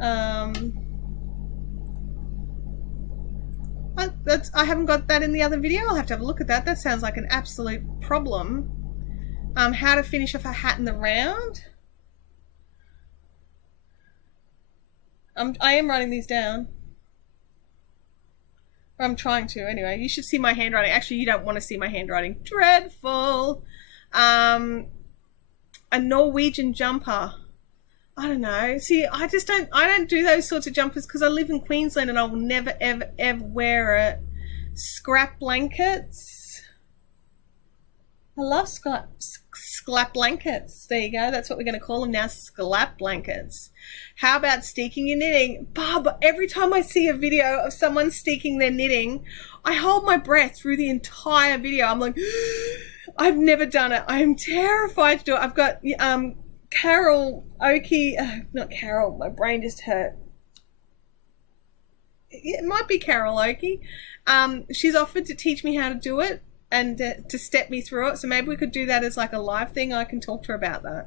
I haven't got that in the other video. I'll have to have a look at that. That sounds like an absolute problem. How to finish off a hat in the round. I am writing these down. I'm trying to anyway. You should see my handwriting. Actually, you don't want to see my handwriting. Dreadful. A Norwegian jumper. I don't know. See, I don't do those sorts of jumpers because I live in Queensland and I will never, ever, ever wear it. Scrap blankets. I love scrap blankets. There you go. That's what we're going to call them now, scrap blankets. How about steeking your knitting? Bob, every time I see a video of someone steeking their knitting, I hold my breath through the entire video. I'm like, I've never done it. I'm terrified to do it. I've got Carol Oakey, not Carol, my brain just hurt. It might be Carol Oakey. She's offered to teach me how to do it and to step me through it. So maybe we could do that as like a live thing. I can talk to her about that.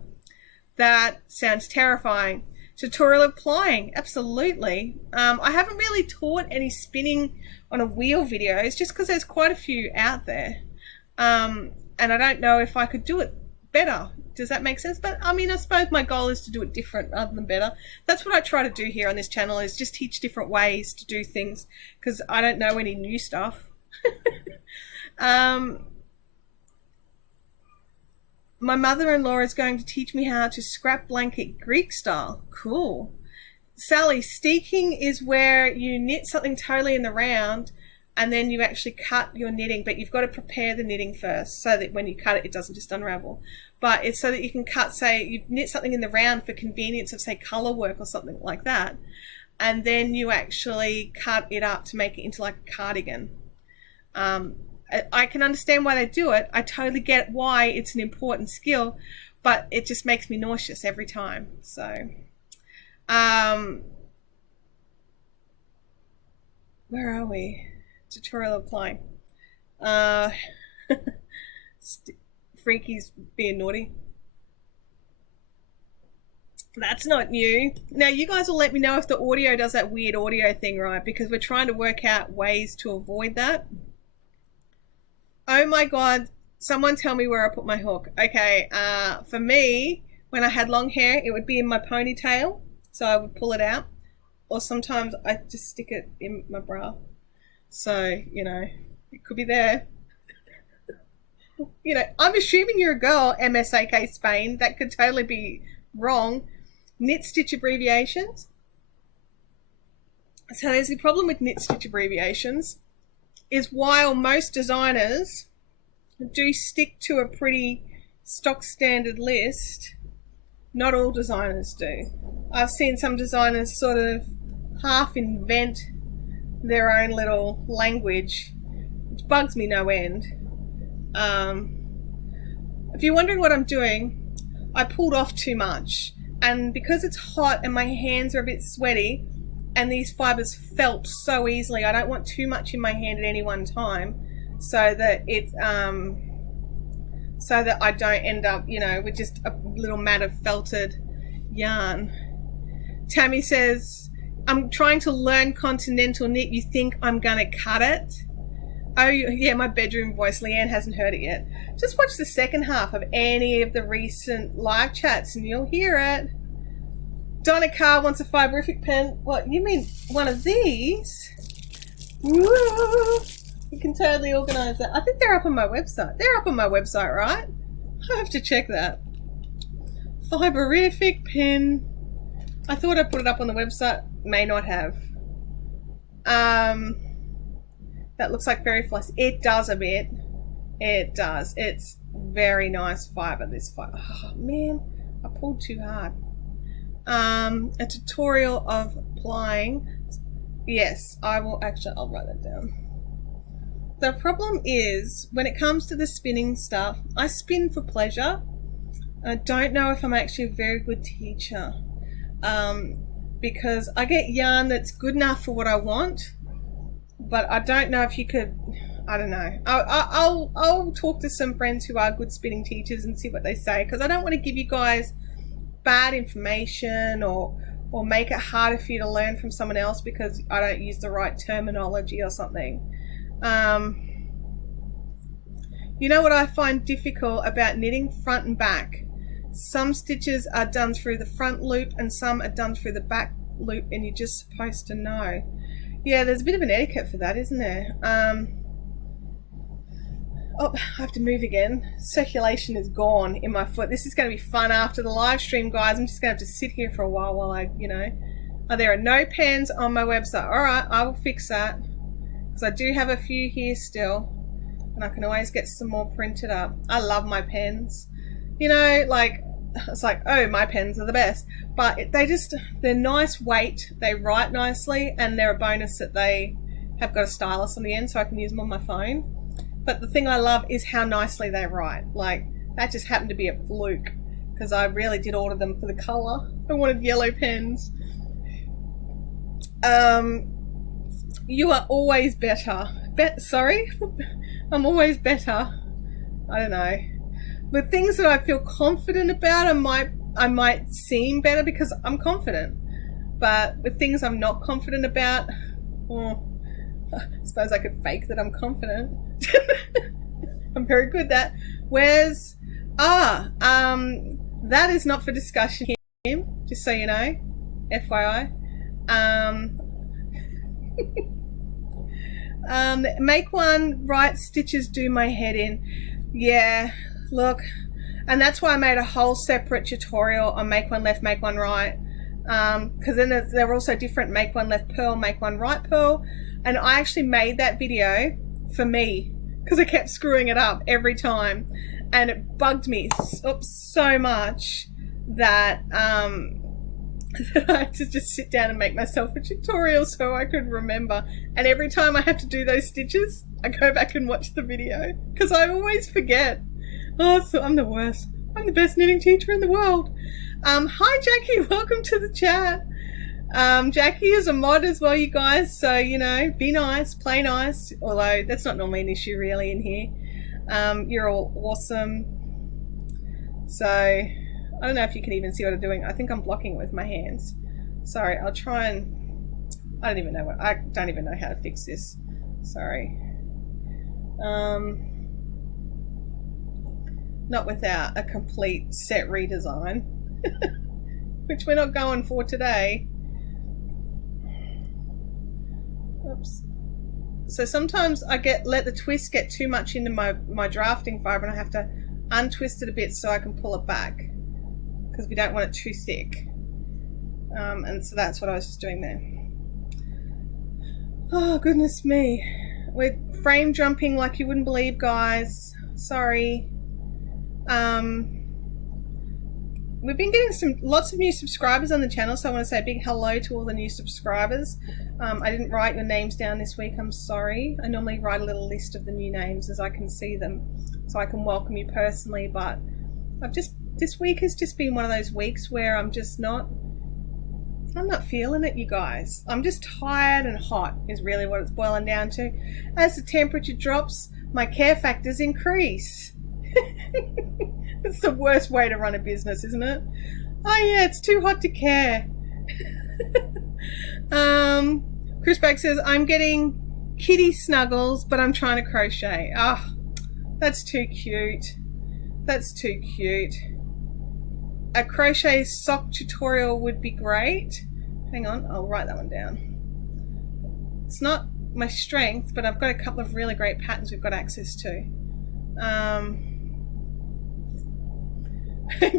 That sounds terrifying. Tutorial applying, absolutely. I haven't really taught any spinning on a wheel videos just because there's quite a few out there. And I don't know if I could do it better. Does that make sense? But I mean, I suppose my goal is to do it different rather than better. That's what I try to do here on this channel, is just teach different ways to do things because I don't know any new stuff. My mother-in-law is going to teach me how to scrap blanket Greek style. Cool. Sally, steeking is where you knit something totally in the round and then you actually cut your knitting, but you've got to prepare the knitting first so that when you cut it, it doesn't just unravel. But it's so that you can cut, say, you knit something in the round for convenience of, say, color work or something like that, and then you actually cut it up to make it into like a cardigan. I can understand why they do it. I totally get why it's an important skill, but it just makes me nauseous every time. So, where are we? Tutorial applying. Freaky's being naughty. That's not new. Now, you guys will let me know if the audio does that weird audio thing, right? Because we're trying to work out ways to avoid that. Oh my God, someone tell me where I put my hook. Okay, for me, when I had long hair, it would be in my ponytail, so I would pull it out. Or sometimes I just stick it in my bra. So, you know, it could be there. You know, I'm assuming you're a girl, MSAK Spain. That could totally be wrong. Knit stitch abbreviations. So there's the problem with knit stitch abbreviations is while most designers do stick to a pretty stock standard list, not all designers do. I've seen some designers sort of half invent their own little language, which bugs me no end. If you're wondering what I'm doing, I pulled off too much, and because it's hot and my hands are a bit sweaty and these fibers felt so easily, I don't want too much in my hand at any one time, so that it so that I don't end up, you know, with just a little mat of felted yarn. Tammy says, I'm trying to learn continental knit. You think I'm gonna cut it? Oh yeah, my bedroom voice. Leanne hasn't heard it yet. Just watch the second half of any of the recent live chats and you'll hear it. Donna Carr wants a fiberific pen. What, you mean one of these? Woo! You can totally organise that. I think they're up on my website. They're up on my website, right? I have to check that. Fiberific pen. I thought I put it up on the website. May not have. That looks like very flossy. It does a bit. It does. It's very nice fiber, this fiber. Oh, man, I pulled too hard. A tutorial of applying. Yes, I will actually, I'll write that down. The problem is, when it comes to the spinning stuff, I spin for pleasure. I don't know if I'm actually a very good teacher. Because I get yarn that's good enough for what I want, but I don't know if you could, I don't know. I'll talk to some friends who are good spinning teachers and see what they say, because I don't want to give you guys bad information or make it harder for you to learn from someone else because I don't use the right terminology or something. You know what I find difficult about knitting? Front and back. Some stitches are done through the front loop and some are done through the back loop, and you're just supposed to know. Yeah, there's a bit of an etiquette for that, isn't there? Oh, I have to move again. Circulation is gone in my foot. This is going to be fun after the live stream, guys. I'm just going to have to sit here for a while I, you know. Oh, there are no pens on my website. All right, I will fix that, because I do have a few here still, and I can always get some more printed up. I love my pens. You know, like, it's like, oh, my pens are the best. But they're nice weight, they write nicely, and they're a bonus that they have got a stylus on the end so I can use them on my phone. But the thing I love is how nicely they write. Like, that just happened to be a fluke, because I really did order them for the colour. I wanted yellow pens. You are always better. Sorry? I'm always better. I don't know. With things that I feel confident about, I might seem better because I'm confident. But with things I'm not confident about, well, I suppose I could fake that I'm confident. I'm very good at that. Where's that is not for discussion here, just so you know, FYI. Make one right stitches do my head in. Yeah, look, and that's why I made a whole separate tutorial on make one left, make one right, because then there are also different make one left purl, make one right purl, and I actually made that video for me because I kept screwing it up every time, and it bugged me so much that that I had to just sit down and make myself a tutorial so I could remember. And every time I have to do those stitches, I go back and watch the video because I always forget. Oh, so I'm the worst. I'm the best knitting teacher in the world. Hi Jackie, welcome to the chat. Jackie is a mod as well, you guys, so you know, be nice, play nice, although that's not normally an issue really in here. You're all awesome. So I don't know if you can even see what I'm doing. I think I'm blocking it with my hands. Sorry, I'll try and I don't even know how to fix this. Sorry. Not without a complete set redesign, which we're not going for today. Oops. So sometimes I let the twist get too much into my drafting fibre and I have to untwist it a bit so I can pull it back because we don't want it too thick. And so that's what I was just doing there. Oh, goodness me. We're frame jumping like you wouldn't believe, guys. Sorry. We've been getting lots of new subscribers on the channel, so I want to say a big hello to all the new subscribers. I didn't write your names down this week, I'm sorry. I normally write a little list of the new names as I can see them, so I can welcome you personally, but this week has just been one of those weeks where I'm not feeling it, you guys. I'm just tired and hot is really what it's boiling down to. As the temperature drops, my care factors increase. It's the worst way to run a business, isn't it? Oh yeah, it's too hot to care. Chris Beck says, I'm getting kitty snuggles, but I'm trying to crochet. Oh, that's too cute. That's too cute. A crochet sock tutorial would be great. Hang on, I'll write that one down. It's not my strength, but I've got a couple of really great patterns we've got access to.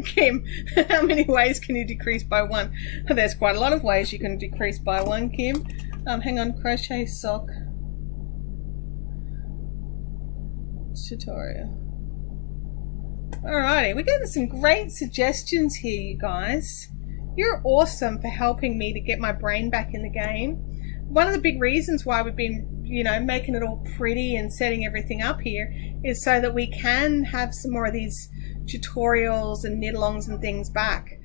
Kim, how many ways can you decrease by one? There's quite a lot of ways you can decrease by one, Kim. Hang on, crochet sock tutorial. Alrighty, we're getting some great suggestions here, you guys. You're awesome for helping me to get my brain back in the game. One of the big reasons why we've been, you know, making it all pretty and setting everything up here is so that we can have some more of these tutorials and knit-alongs and things back.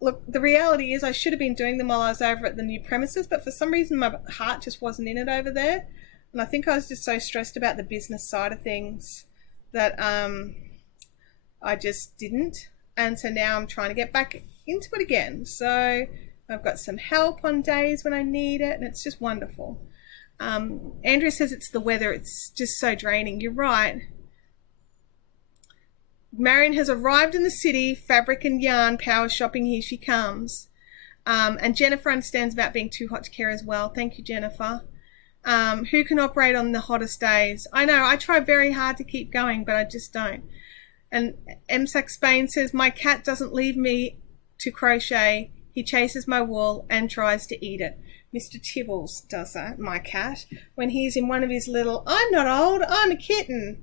Look, the reality is I should have been doing them while I was over at the new premises, but for some reason my heart just wasn't in it over there, and I think I was just so stressed about the business side of things that I just didn't, and so now I'm trying to get back into it again. So I've got some help on days when I need it, and it's just wonderful. Andrea says it's the weather, it's just so draining. You're right. Marion has arrived in the city, fabric and yarn, power shopping, here she comes. And Jennifer understands about being too hot to care as well. Thank you, Jennifer. Who can operate on the hottest days? I know, I try very hard to keep going, but I just don't. And MSAC Spain says, my cat doesn't leave me to crochet. He chases my wool and tries to eat it. Mr. Tibbles does that, my cat, when he's in one of his little, I'm not old, I'm a kitten,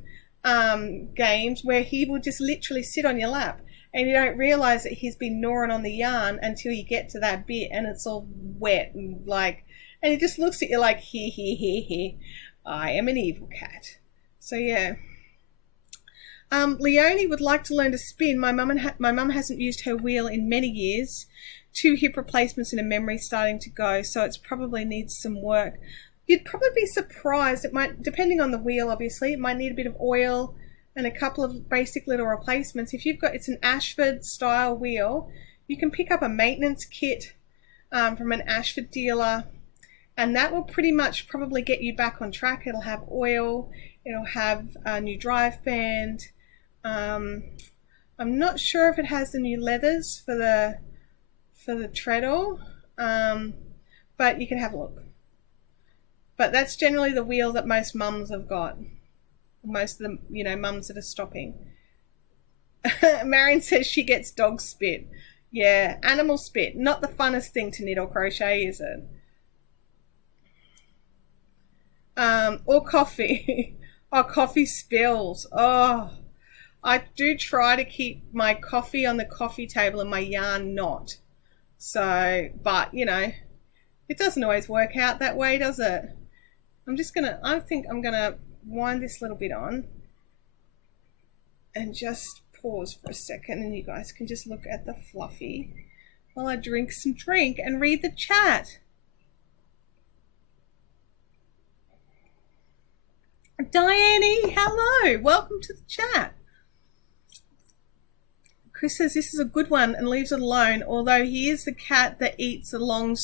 games where he will just literally sit on your lap and you don't realize that he's been gnawing on the yarn until you get to that bit and it's all wet and like, and he just looks at you like, he, I am an evil cat. So yeah. Leonie would like to learn to spin. My mum hasn't used her wheel in many years. 2 hip replacements and a memory starting to go, so it's probably needs some work. You'd probably be surprised. It might, depending on the wheel, obviously, it might need a bit of oil and a couple of basic little replacements. If you've got, it's an Ashford style wheel, you can pick up a maintenance kit from an Ashford dealer, and that will pretty much probably get you back on track. It'll have oil, it'll have a new drive band. I'm not sure if it has the new leathers for the treadle, but you can have a look. But that's generally the wheel that most mums have got. Most of the, mums that are stopping. Marion says she gets dog spit. Yeah, animal spit. Not the funnest thing to knit or crochet, is it? Or coffee. Oh, coffee spills. Oh, I do try to keep my coffee on the coffee table and my yarn not. So, but, it doesn't always work out that way, does it? I think I'm going to wind this little bit on and just pause for a second, and you guys can just look at the fluffy while I drink some drink and read the chat. Diane, hello, welcome to the chat. Chris says this is a good one and leaves it alone, although he is the cat that eats a long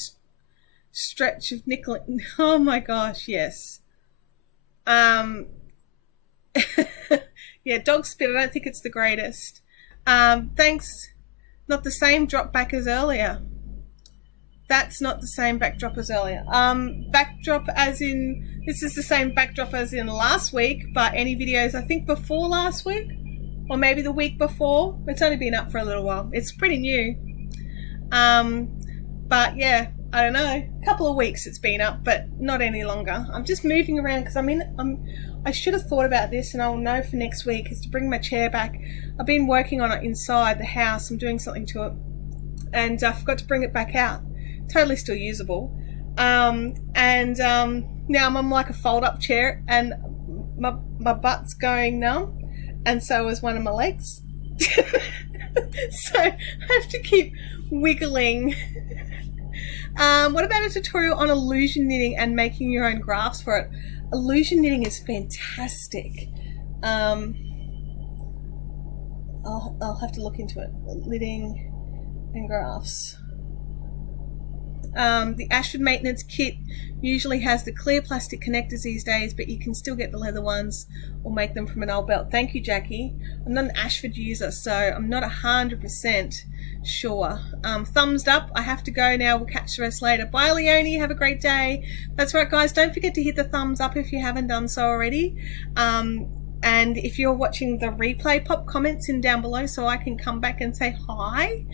stretch of nickel. Oh my gosh, yes. Yeah, dog spit, I don't think it's the greatest. Thanks. Not the same drop back as earlier. That's not the same backdrop as earlier. Backdrop as in, this is the same backdrop as in last week, but any videos I think before last week, or maybe the week before. It's only been up for a little while. It's pretty new. But yeah, I don't know, a couple of weeks it's been up, but not any longer. I'm just moving around because I should have thought about this, and I'll know for next week, is to bring my chair back. I've been working on it inside the house. I'm doing something to it, and I forgot to bring it back out. Totally still usable. Now I'm on like a fold-up chair, and my butt's going numb, and so is one of my legs. So I have to keep wiggling. What about a tutorial on illusion knitting and making your own graphs for it? Illusion knitting is fantastic. I'll have to look into it. Knitting and graphs. The Ashford maintenance kit usually has the clear plastic connectors these days, but you can still get the leather ones or make them from an old belt. Thank you, Jackie. I'm not an Ashford user, so I'm not 100% sure. Thumbs up. I have to go now. We'll catch the rest later. Bye, Leonie. Have a great day. That's right, guys. Don't forget to hit the thumbs up if you haven't done so already. And if you're watching the replay, pop comments in down below so I can come back and say hi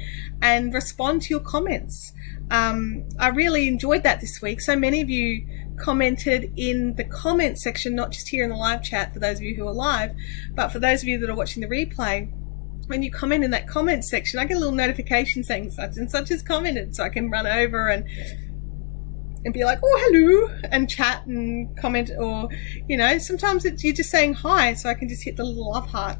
and respond to your comments. I really enjoyed that this week. So many of you commented in the comment section, not just here in the live chat for those of you who are live, but for those of you that are watching the replay. When you comment in that comment section, I get a little notification saying such and such has commented, so I can run over and be like, oh, hello, and chat and comment, or, sometimes you're just saying hi, so I can just hit the little love heart.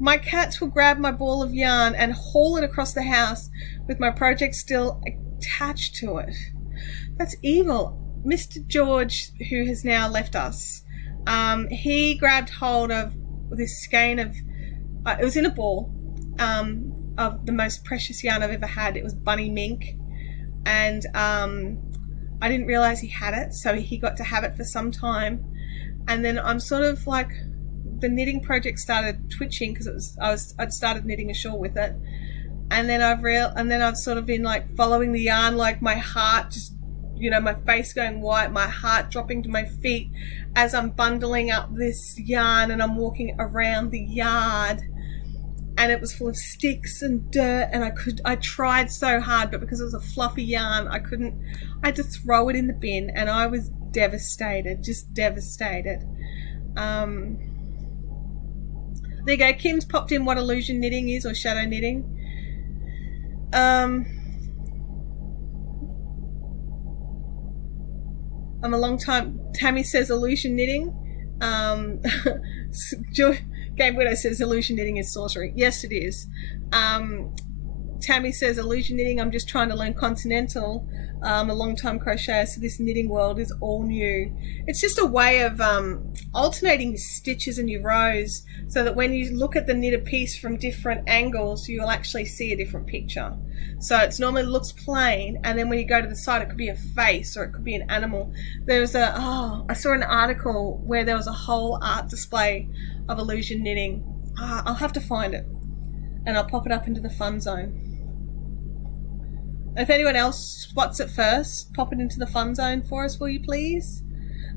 My cats will grab my ball of yarn and haul it across the house with my project still attached to it. That's evil. Mr. George, who has now left us, he grabbed hold of this skein of, it was in a ball, of the most precious yarn I've ever had. It was bunny mink, and I didn't realize he had it, so he got to have it for some time, and then I'm sort of like, the knitting project started twitching because I'd started knitting a shawl with it, and then I've sort of been like following the yarn, like my heart just, my face going white, my heart dropping to my feet as I'm bundling up this yarn and I'm walking around the yard, and it was full of sticks and dirt, and I tried so hard, but because it was a fluffy yarn, I had to throw it in the bin, and I was devastated, just devastated. There you go. Kim's popped in what illusion knitting is, or shadow knitting. I'm a long time. Tammy says illusion knitting. Game Widow says illusion knitting is sorcery. Yes, it is. Tammy says illusion knitting. I'm just trying to learn continental. A long time crocheter, so this knitting world is all new. It's just a way of alternating your stitches and your rows, so that when you look at the knitted piece from different angles, you'll actually see a different picture. So it's normally looks plain, and then when you go to the side, it could be a face or it could be an animal. I saw an article where there was a whole art display of illusion knitting. I'll have to find it, and I'll pop it up into the fun zone. If anyone else spots it first, pop it into the fun zone for us, will you please?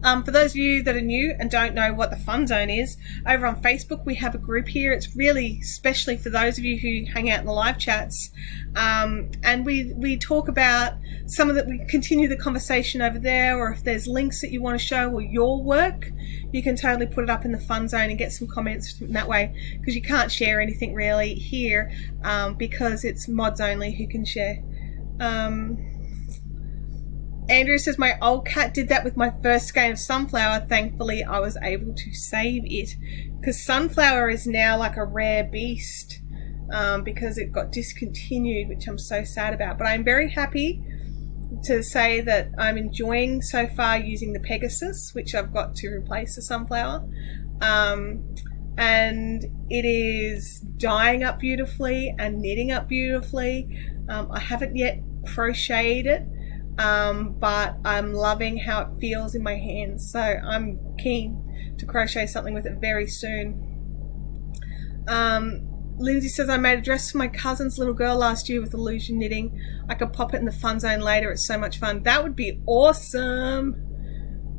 For those of you that are new and don't know what the fun zone is, over on Facebook we have a group here. It's really especially for those of you who hang out in the live chats, and we talk about some of that. We continue the conversation over there, or if there's links that you want to show or your work, you can totally put it up in the fun zone and get some comments that way, because you can't share anything really here, because it's mods only who can share. Andrew says, my old cat did that with my first skein of sunflower. Thankfully, I was able to save it, because sunflower is now like a rare beast, because it got discontinued, which I'm so sad about. But I'm very happy to say that I'm enjoying so far using the Pegasus, which I've got to replace the sunflower. And it is dyeing up beautifully and knitting up beautifully. I haven't yet crocheted it, but I'm loving how it feels in my hands, so I'm keen to crochet something with it very soon. Lindsay says, I made a dress for my cousin's little girl last year with illusion knitting. I could pop it in the fun zone later. It's so much fun. That would be awesome.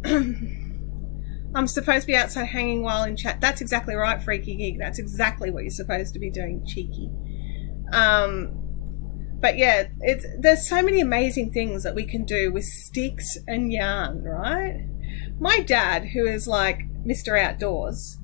I'm supposed to be outside hanging while in chat. That's exactly right, Freaky Geek. That's exactly what you're supposed to be doing, cheeky. But yeah, there's so many amazing things that we can do with sticks and yarn, right? My dad, who is like Mr. Outdoors,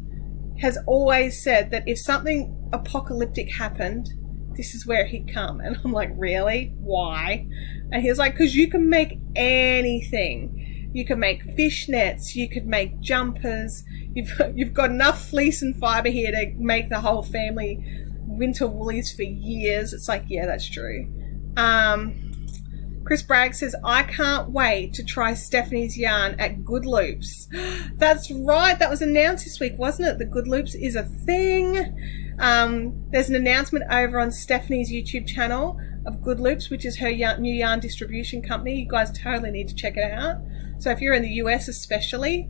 has always said that if something apocalyptic happened, this is where he'd come. And I'm like, really? Why? And he was like, because you can make anything. You can make fishnets, you could make jumpers, you've got enough fleece and fiber here to make the whole family winter woolies for years. It's like, yeah, that's true. Chris Bragg says, I can't wait to try Stephanie's yarn at Good Loops. That's right, that was announced this week, wasn't it? The Good Loops is a thing. There's an announcement over on Stephanie's YouTube channel of Good Loops, which is her new yarn distribution company. You guys totally need to check it out. So if you're in the US especially,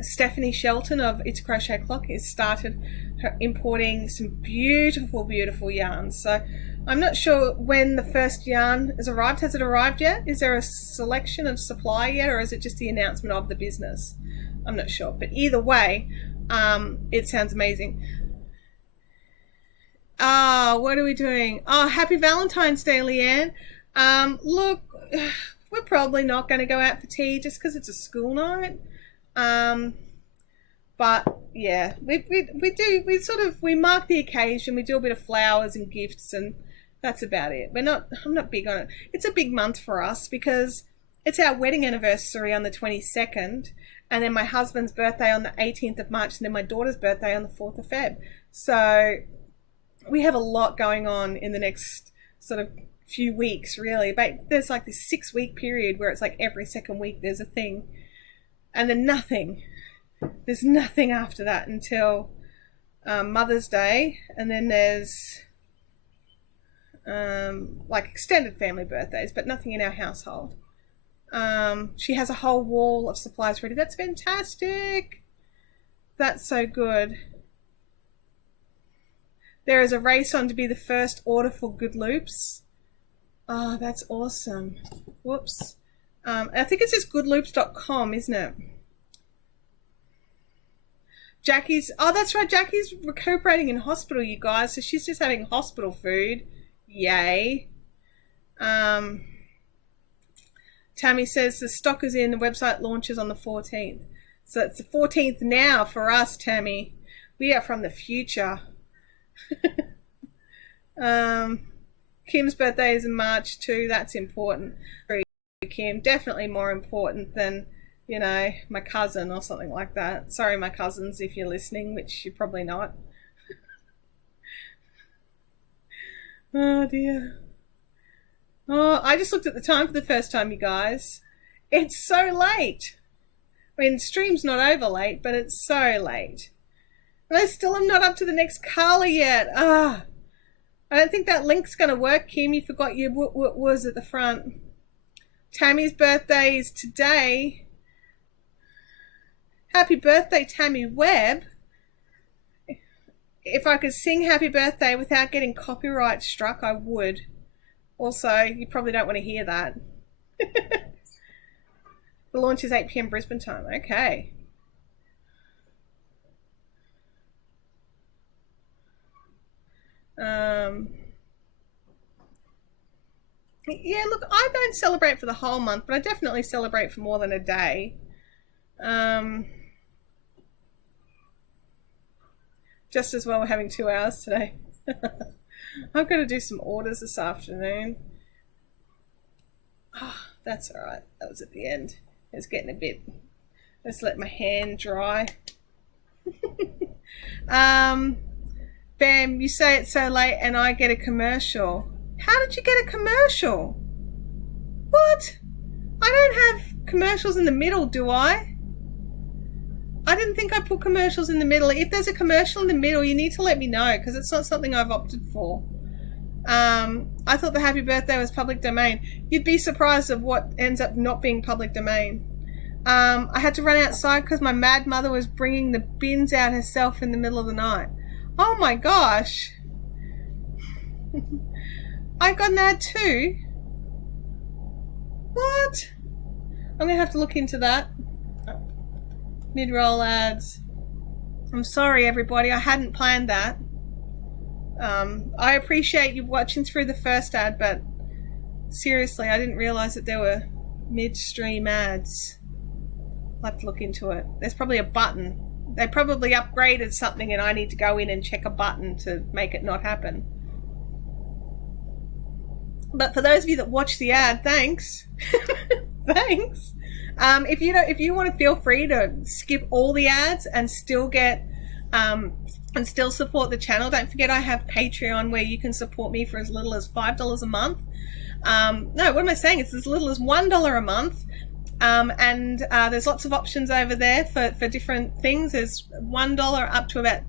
Stephanie Shelton of It's a Crochet Clock has started importing some beautiful, beautiful yarns. So I'm not sure when the first yarn has arrived. Has it arrived yet? Is there a selection of supply yet, or is it just the announcement of the business? I'm not sure. But either way, it sounds amazing. What are we doing? Oh, happy Valentine's Day, Leanne. Look, we're probably not going to go out for tea just because it's a school night. But yeah, we mark the occasion. We do a bit of flowers and gifts, and that's about it. I'm not big on it. It's a big month for us because it's our wedding anniversary on the 22nd, and then my husband's birthday on the 18th of March, and then my daughter's birthday on the 4th of Feb. So we have a lot going on in the next sort of few weeks, really. But there's like this 6-week period where it's like every second week there's a thing, and then there's nothing after that until Mother's Day, and then there's like extended family birthdays, but nothing in our household. She has a whole wall of supplies ready. That's fantastic. That's so good. There is a race on to be the first order for Good Loops. Oh, that's awesome. Whoops. I think it's just goodloops.com, isn't it? Oh, that's right. Jackie's recuperating in hospital, you guys. So she's just having hospital food. Yay. Tammy says the stock is in. The website launches on the 14th. So it's the 14th now for us, Tammy. We are from the future. Kim's birthday is in March too. That's important. Kim, definitely more important than, you know, my cousin or something like that. Sorry, my cousins, if you're listening, which you're probably not. Oh dear. Oh, I just looked at the time for the first time, you guys. It's so late. I mean, stream's not over late, but it's so late. And I still am not up to the next Carla yet. I don't think that link's going to work, Kim. You forgot your what was at the front. Tammy's birthday is today. Happy birthday, Tammy Webb. If I could sing happy birthday without getting copyright struck, I would. Also, you probably don't want to hear that. The launch is 8 p.m. Brisbane time. Okay. Yeah, look, I don't celebrate for the whole month, but I definitely celebrate for more than a day. Just as well we're having 2 hours today. I've got to do some orders this afternoon. Oh, that's all right. That was at the end. It's getting a bit... Let's let my hand dry. Bam, you say it's so late and I get a commercial. How did you get a commercial? What? I don't have commercials in the middle, do I? I didn't think I put commercials in the middle. If there's a commercial in the middle, you need to let me know, because it's not something I've opted for. I thought the happy birthday was public domain. You'd be surprised of what ends up not being public domain. I had to run outside because my mad mother was bringing the bins out herself in the middle of the night. Oh my gosh. I got an ad too. What? I'm going to have to look into that. Mid-roll ads. I'm sorry, everybody. I hadn't planned that. I appreciate you watching through the first ad, but seriously, I didn't realize that there were midstream ads. I'll have to look into it. There's probably a button. They probably upgraded something and I need to go in and check a button to make it not happen. But for those of you that watch the ad, thanks. Thanks. If you want to, feel free to skip all the ads and still get and still support the channel. Don't forget I have Patreon where you can support me for as little as $5 a month. No, what am I saying? It's as little as $1 a month. And there's lots of options over there for different things. There's $1 up to about,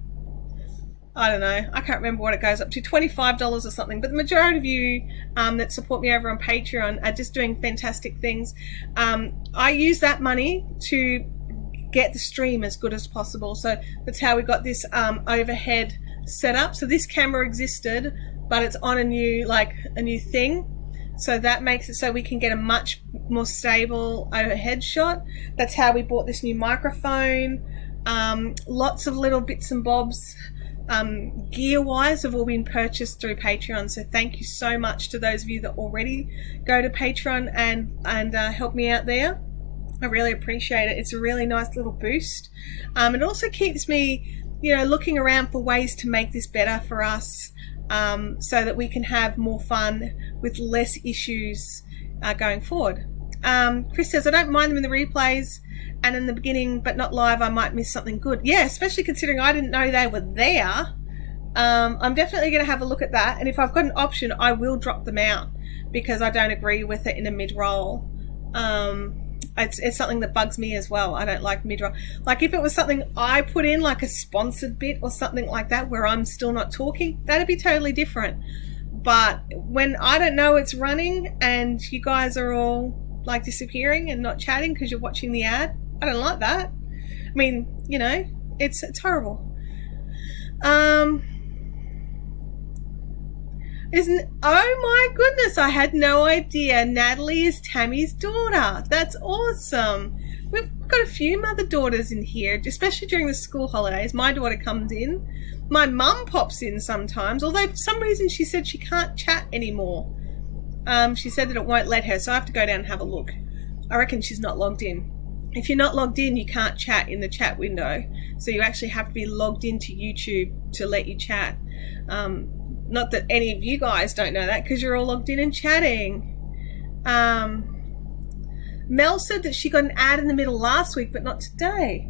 I don't know, I can't remember what it goes up to, $25 or something. But the majority of you that support me over on Patreon are just doing fantastic things. I use that money to get the stream as good as possible. So that's how we got this overhead set up. So this camera existed, but it's on a new thing. So that makes it so we can get a much more stable overhead shot. That's how we bought this new microphone. Lots of little bits and bobs gear-wise have all been purchased through Patreon. So thank you so much to those of you that already go to Patreon and help me out there. I really appreciate it. It's a really nice little boost. It also keeps me, looking around for ways to make this better for us. So that we can have more fun with less issues going forward. Chris says, I don't mind them in the replays and in the beginning, but not live. I might miss something good. Yeah, especially considering I didn't know they were there. I'm definitely going to have a look at that. And if I've got an option, I will drop them out because I don't agree with it in a mid-roll. It's something that bugs me as well. I don't like mid-roll. Like if it was something I put in, like a sponsored bit or something like that where I'm still not talking, that'd be totally different. But when I don't know it's running and you guys are all like disappearing and not chatting because you're watching the ad, I don't like that. I mean, it's horrible. Oh my goodness, I had no idea Natalie is Tammy's daughter. That's awesome. We've got a few mother daughters in here, especially during the school holidays. My daughter comes in. My mum pops in sometimes, although for some reason she said she can't chat anymore. She said that it won't let her, so I have to go down and have a look. I reckon she's not logged in. If you're not logged in, you can't chat in the chat window. So you actually have to be logged into YouTube to let you chat. Not that any of you guys don't know that because you're all logged in and chatting. Mel said that she got an ad in the middle last week, but not today.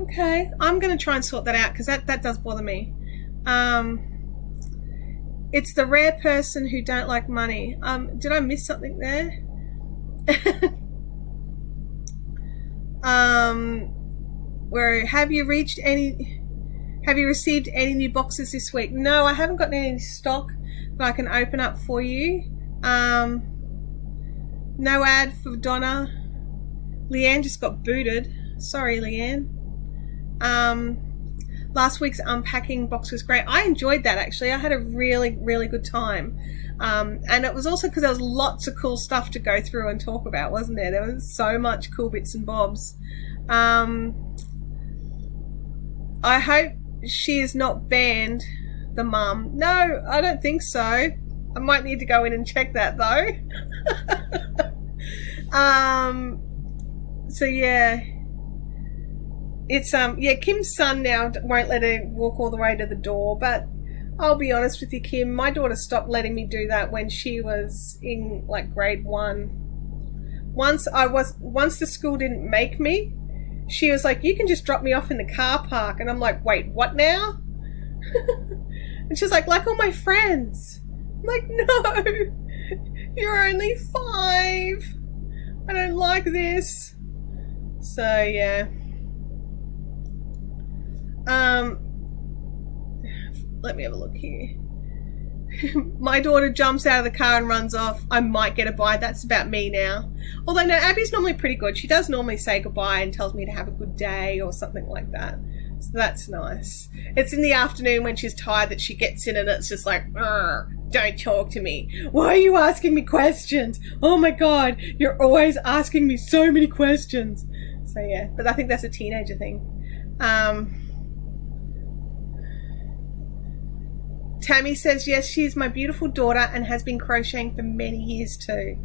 Okay, I'm going to try and sort that out because that does bother me. It's the rare person who don't like money. Did I miss something there? Where have you received any new boxes this week? No, I haven't got any stock that I can open up for you. No ad for Donna. Leanne just got booted. Sorry, Leanne. Last week's unpacking box was great. I enjoyed that actually. I had a really, really good time. And it was also because there was lots of cool stuff to go through and talk about, wasn't there? There was so much cool bits and bobs. I hope she is not banned, the mum. No, I don't think so. I might need to go in and check that though. So yeah. It's Kim's son now won't let her walk all the way to the door, but I'll be honest with you, Kim, my daughter stopped letting me do that when she was in like grade 1. Once the school didn't make me, she was like, you can just drop me off in the car park. And I'm like, wait, what now? And she's like all my friends. I'm like, no, you're only 5. I don't like this. So yeah. Let me have a look here. My daughter jumps out of the car and runs off. I might get a bye. That's about me now. Although no, Abby's normally pretty good. She does normally say goodbye and tells me to have a good day or something like that. So that's nice. It's in the afternoon when she's tired that she gets in and it's just like, don't talk to me. Why are you asking me questions? Oh my God, you're always asking me so many questions. So yeah, but I think that's a teenager thing. Tammy says, yes, she's my beautiful daughter and has been crocheting for many years too.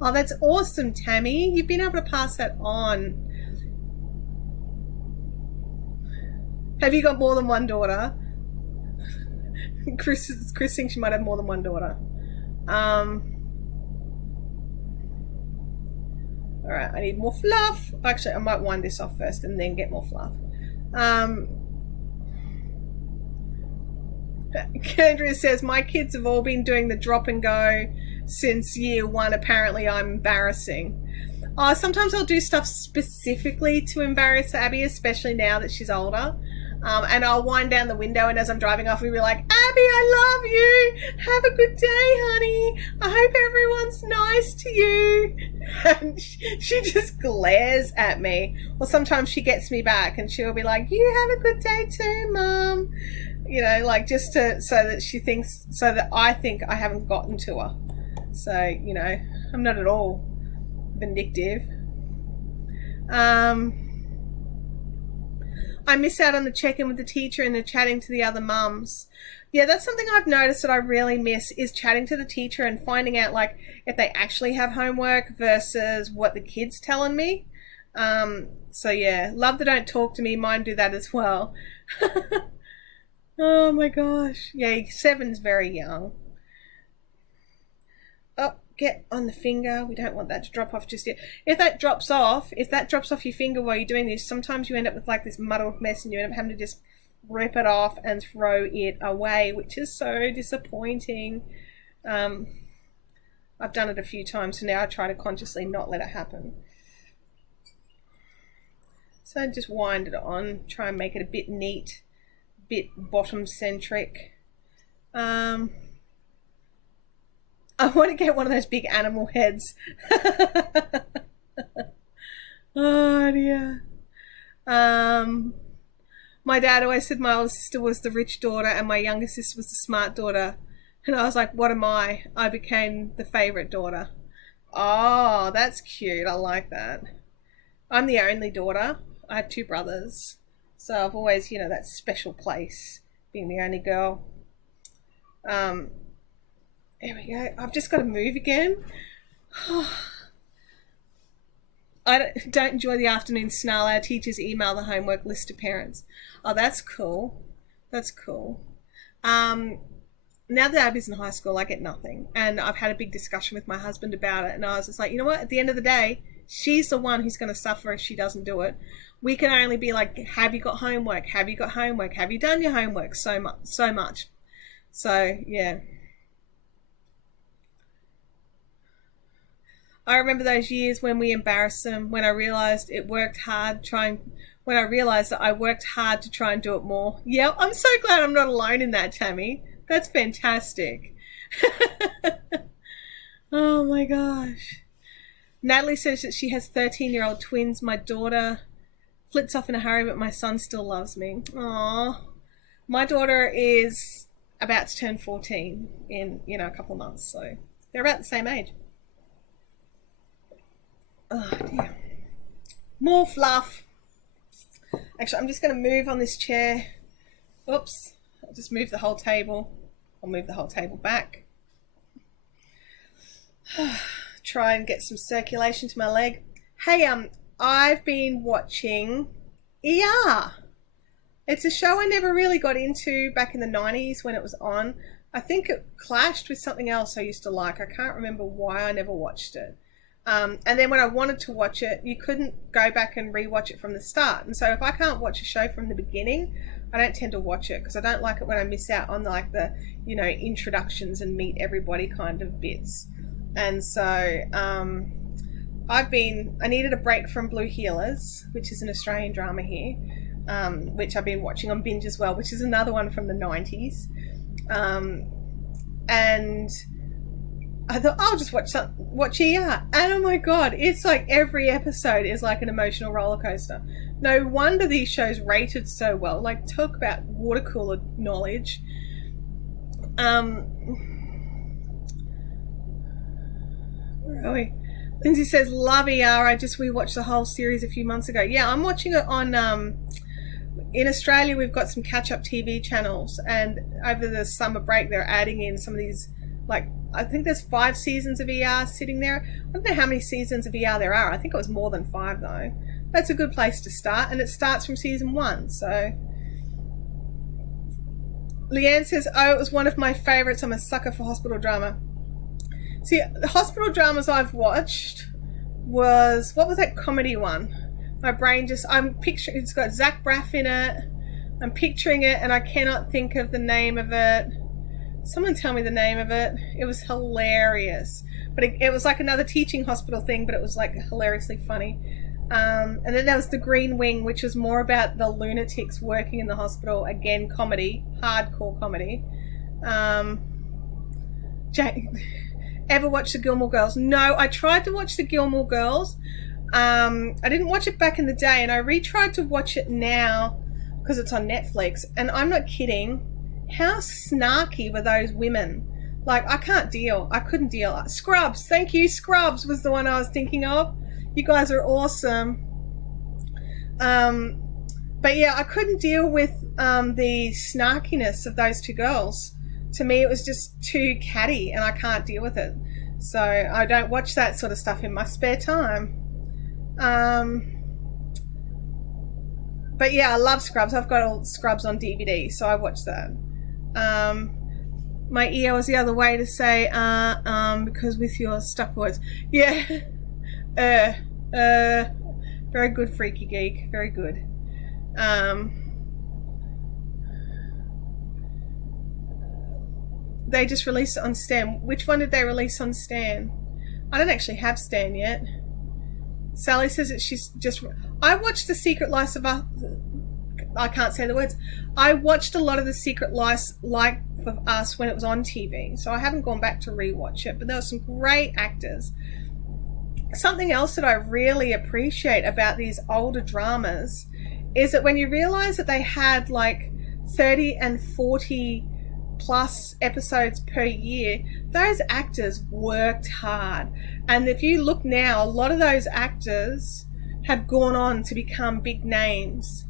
Oh, that's awesome, Tammy. You've been able to pass that on. Have you got more than one daughter? Chris thinks she might have more than one daughter. All right, I need more fluff. Actually, I might wind this off first and then get more fluff. Kendra says, my kids have all been doing the drop and go since year 1. Apparently I'm embarrassing. Sometimes I'll do stuff specifically to embarrass Abby, especially now that she's older. And I'll wind down the window, and as I'm driving off, we'll be like, Abby, I love you. Have a good day, honey. I hope everyone's nice to you. And she just glares at me. Or sometimes she gets me back and she'll be like, you have a good day too, Mum. You know, like just so that I think I haven't gotten to her. So, you know, I'm not at all vindictive. I miss out on the check-in with the teacher and the chatting to the other mums. Yeah, that's something I've noticed that I really miss, is chatting to the teacher and finding out like if they actually have homework versus what the kid's telling me. So yeah, love that don't talk to me. Mine do that as well. Oh my gosh. Yeah, 7's very young. Oh, get on the finger. We don't want that to drop off just yet. If that drops off your finger while you're doing this, sometimes you end up with like this muddled mess and you end up having to just rip it off and throw it away, which is so disappointing. I've done it a few times, so now I try to consciously not let it happen. So just wind it on, try and make it a bit neat, bit bottom centric. I want to get one of those big animal heads. Oh dear. My dad always said my older sister was the rich daughter and my younger sister was the smart daughter. And I was like, what am I? I became the favourite daughter. Oh, that's cute. I like that. I'm the only daughter. I have 2 brothers. So I've always, you know, that special place, being the only girl. There we go. I've just got to move again. I don't enjoy the afternoon snarl. Our teachers email the homework list to parents. Oh, that's cool. That's cool. Now that Abby's in high school, I get nothing. And I've had a big discussion with my husband about it. And I was just like, you know what? At the end of the day, she's the one who's going to suffer if she doesn't do it. We can only be like, have you got homework? Have you got homework? Have you done your homework? So much. So, yeah. I remember those years when we embarrassed them, when I realised that I worked hard to try and do it more. Yeah, I'm so glad I'm not alone in that, Tammy. That's fantastic. Oh my gosh. Natalie says that she has 13-year-old twins. My daughter flits off in a hurry, but my son still loves me. Aww. My daughter is about to turn 14 in, a couple of months. So they're about the same age. Oh, dear. More fluff. Actually, I'm just going to move on this chair. Oops. I'll just move the whole table. I'll move the whole table back. Try and get some circulation to my leg. Hey, I've been watching ER. It's a show I never really got into back in the 90s when it was on. I think it clashed with something else I used to like. I can't remember why I never watched it. And then when I wanted to watch it, you couldn't go back and rewatch it from the start. And so if I can't watch a show from the beginning, I don't tend to watch it because I don't like it when I miss out on like the, introductions and meet everybody kind of bits. And so I needed a break from Blue Heelers, which is an Australian drama here, which I've been watching on binge as well, which is another one from the 90s. And I thought, I'll just watch ER. And oh my God, it's like every episode is like an emotional roller coaster. No wonder these shows rated so well. Like, talk about water cooler knowledge. Where are we? Lindsay says, love ER. I just rewatched the whole series a few months ago. Yeah, I'm watching it on, in Australia, we've got some catch-up TV channels, and over the summer break, they're adding in some of these, like, I think there's 5 seasons of ER sitting there. I don't know how many seasons of ER there are. I think it was more than 5, though. That's a good place to start, and it starts from season 1, so. Leanne says, oh, it was one of my favourites. I'm a sucker for hospital drama. See, the hospital dramas I've watched was, what was that comedy one? My brain just, I'm picturing, it's got Zach Braff in it. I'm picturing it, and I cannot think of the name of it. Someone tell me the name of it. It was hilarious. But it was like another teaching hospital thing, but it was like hilariously funny. And then there was The Green Wing, which was more about the lunatics working in the hospital. Again, comedy, hardcore comedy. Ever watch The Gilmore Girls? No, I tried to watch The Gilmore Girls. I didn't watch it back in the day, and I retried to watch it now because it's on Netflix. And I'm not kidding. How snarky were those women? Like, I can't deal. I couldn't deal. Scrubs. Thank you. Scrubs was the one I was thinking of. You guys are awesome. But yeah, I couldn't deal with the snarkiness of those 2 girls. To me, it was just too catty, and I can't deal with it. So I don't watch that sort of stuff in my spare time. But yeah, I love Scrubs. I've got all Scrubs on DVD, so I watch that. My ear was the other way to say, because with your stuck words. Yeah. Very good, Freaky Geek. Very good. They just released it on Stan. Which one did they release on Stan? I don't actually have Stan yet. Sally says that she's just... I watched The Secret Life of Us... I can't say the words. I watched a lot of The Secret Life of Us when it was on TV, so I haven't gone back to rewatch it, but there were some great actors. Something else that I really appreciate about these older dramas is that when you realize that they had like 30 and 40 plus episodes per year, those actors worked hard. And if you look now, a lot of those actors have gone on to become big names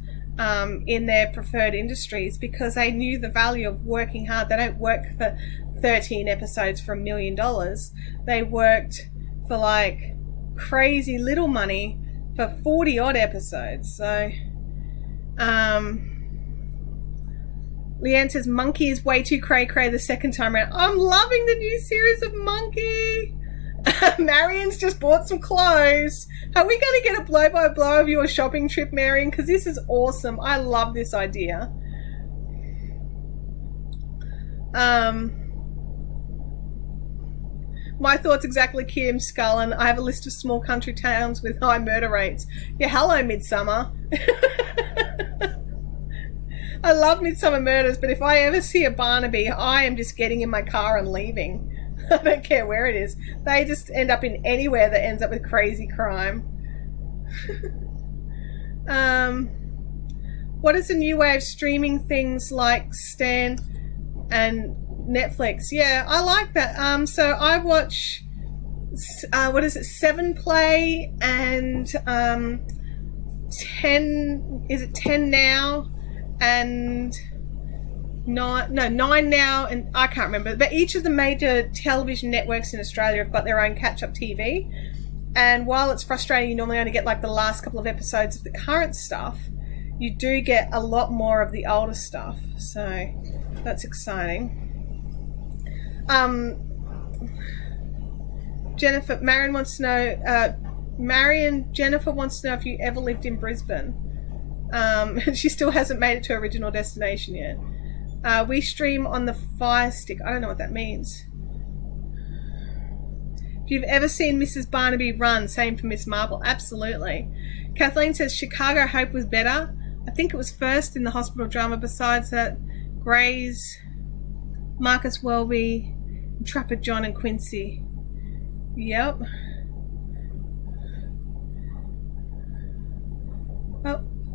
in their preferred industries because they knew the value of working hard. They don't work for 13 episodes for $1 million. They worked for like crazy little money for 40 odd episodes. So Leanne says Monkey is way too cray-cray the second time around. I'm loving the new series of Monkey. Marion's just bought some clothes. Are we going to get a blow-by-blow of your shopping trip, Marion? Because this is awesome. I love this idea. My thoughts exactly, Kim Scullen. I have a list of small country towns with high murder rates. Yeah, hello, Midsummer. I love Midsummer Murders, but if I ever see a Barnaby, I am just getting in my car and leaving. I don't care where it is. They just end up in anywhere that ends up with crazy crime. What is the new way of streaming things like Stan? and Netflix. Yeah, I like that. So I watch, what is it, 7 Play and 10, is it 10 now and 9 now, and I can't remember, but each of the major television networks in Australia have got their own catch-up TV. And while it's frustrating, you normally only get like the last couple of episodes of the current stuff, you do get a lot more of the older stuff. So that's exciting. Jennifer, Marion wants to know, Jennifer wants to know if you ever lived in Brisbane. She still hasn't made it to original destination yet. We stream on the Fire Stick. I don't know what that means. If you've ever seen Mrs. Barnaby run, same for Miss Marple. Absolutely. Kathleen says Chicago Hope was better. I think it was first in the hospital drama. Besides that, Grey's, Marcus Welby, Trapper John and Quincy. Yep.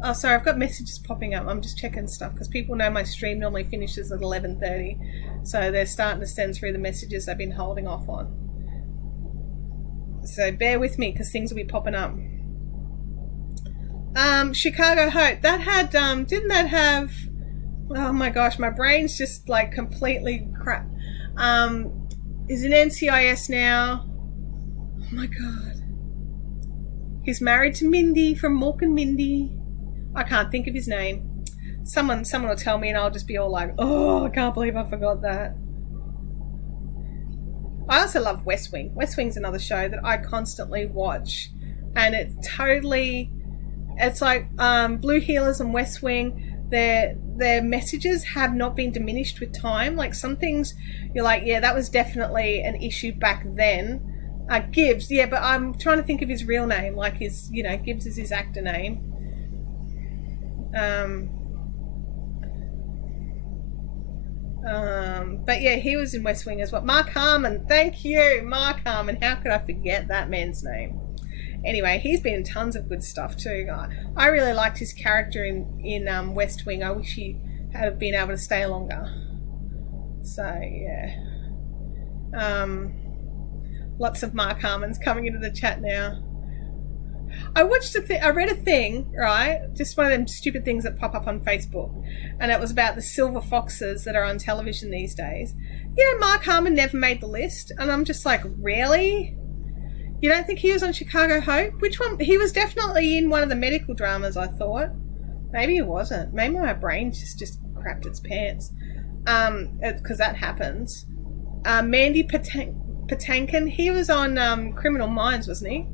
Oh, sorry, I've got messages popping up. I'm just checking stuff because people know my stream normally finishes at 11:30. So they're starting to send through the messages they've been holding off on. So bear with me because things will be popping up. Chicago Hope. That had, didn't that have, oh my gosh, my brain's just like completely crap. Is in NCIS now. Oh my God. He's married to Mindy from Mork and Mindy. I can't think of his name. Someone will tell me and I'll just be all like, oh, I can't believe I forgot that. I also love West Wing. West Wing's another show that I constantly watch. And it's like Blue Heelers and West Wing, their messages have not been diminished with time. Like some things you're like, yeah, that was definitely an issue back then. Gibbs, yeah, but I'm trying to think of his real name, like his, Gibbs is his actor name. But yeah, he was in West Wing as well. Mark Harmon, thank you, Mark Harmon. How could I forget that man's name? Anyway, he's been in tons of good stuff too. I really liked his character in West Wing. I wish he had been able to stay longer. So yeah. Lots of Mark Harmons coming into the chat now. I read a thing, right? Just one of them stupid things that pop up on Facebook. And it was about the silver foxes that are on television these days. Mark Harmon never made the list. And I'm just like, really? You don't think he was on Chicago Hope? Which one? He was definitely in one of the medical dramas, I thought. Maybe he wasn't. Maybe my brain just crapped its pants. Because that happens. Mandy Patinkin, he was on Criminal Minds, wasn't he?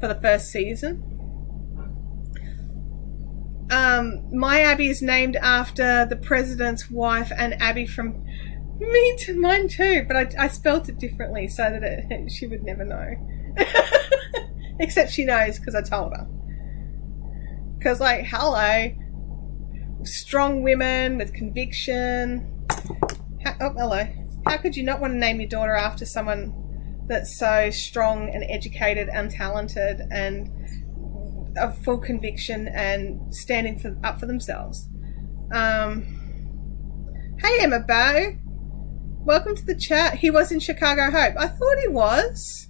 For the first season. My Abby is named after the president's wife and Abby from mine too, but I spelt it differently so that she would never know. Except she knows because I told her. Because like, hello, strong women with conviction. Hello. How could you not want to name your daughter after someone that's so strong and educated and talented and of full conviction and standing up for themselves? Hey Emma Bow, welcome to the chat. He was in Chicago Hope. I thought he was.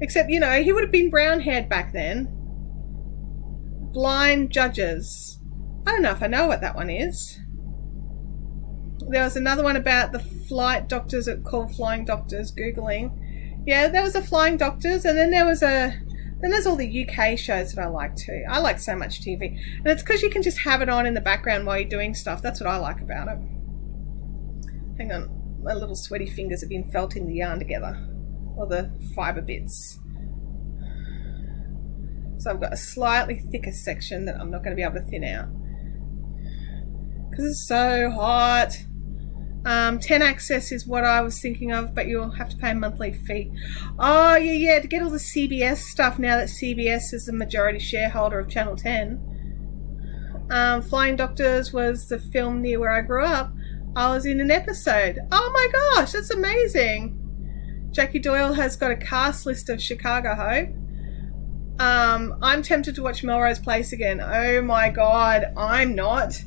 Except, he would have been brown haired back then. Blind Judges. I don't know if I know what that one is. There was another one about the flight doctors called Flying Doctors, Googling. Yeah, there was a Flying Doctors, and then there's all the UK shows that I like too. I like so much TV. And it's because you can just have it on in the background while you're doing stuff. That's what I like about it. Hang on. My little sweaty fingers have been felting the yarn together. Or the fibre bits. So I've got a slightly thicker section that I'm not going to be able to thin out. Because it's so hot. 10 Access is what I was thinking of, but you'll have to pay a monthly fee. Oh, yeah, to get all the CBS stuff now that CBS is the majority shareholder of Channel 10. Flying Doctors was the film near where I grew up. I was in an episode. Oh my gosh, that's amazing. Jackie Doyle has got a cast list of Chicago Hope. I'm tempted to watch Melrose Place again. Oh my God, I'm not.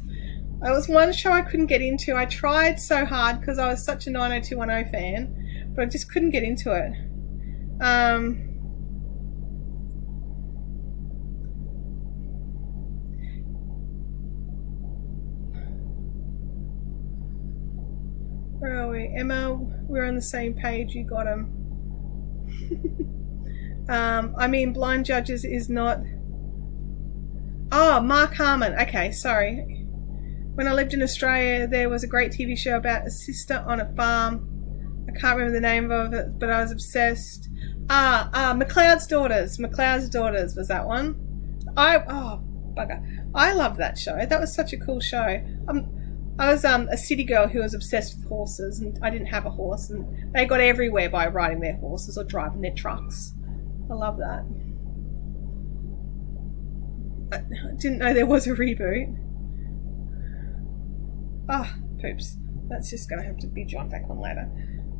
There was one show I couldn't get into. I tried so hard because I was such a 90210 fan, but I just couldn't get into it. Where are we? Emma, we're on the same page. You got him. I mean, Blind Judges is not... Oh, Mark Harmon. Okay, sorry. When I lived in Australia, there was a great TV show about a sister on a farm. I can't remember the name of it, but I was obsessed. McLeod's Daughters. McLeod's Daughters was that one. Bugger. I loved that show. That was such a cool show. I was a city girl who was obsessed with horses, and I didn't have a horse, and they got everywhere by riding their horses or driving their trucks. I love that. I didn't know there was a reboot. Poops. That's just going to have to be joined back on later.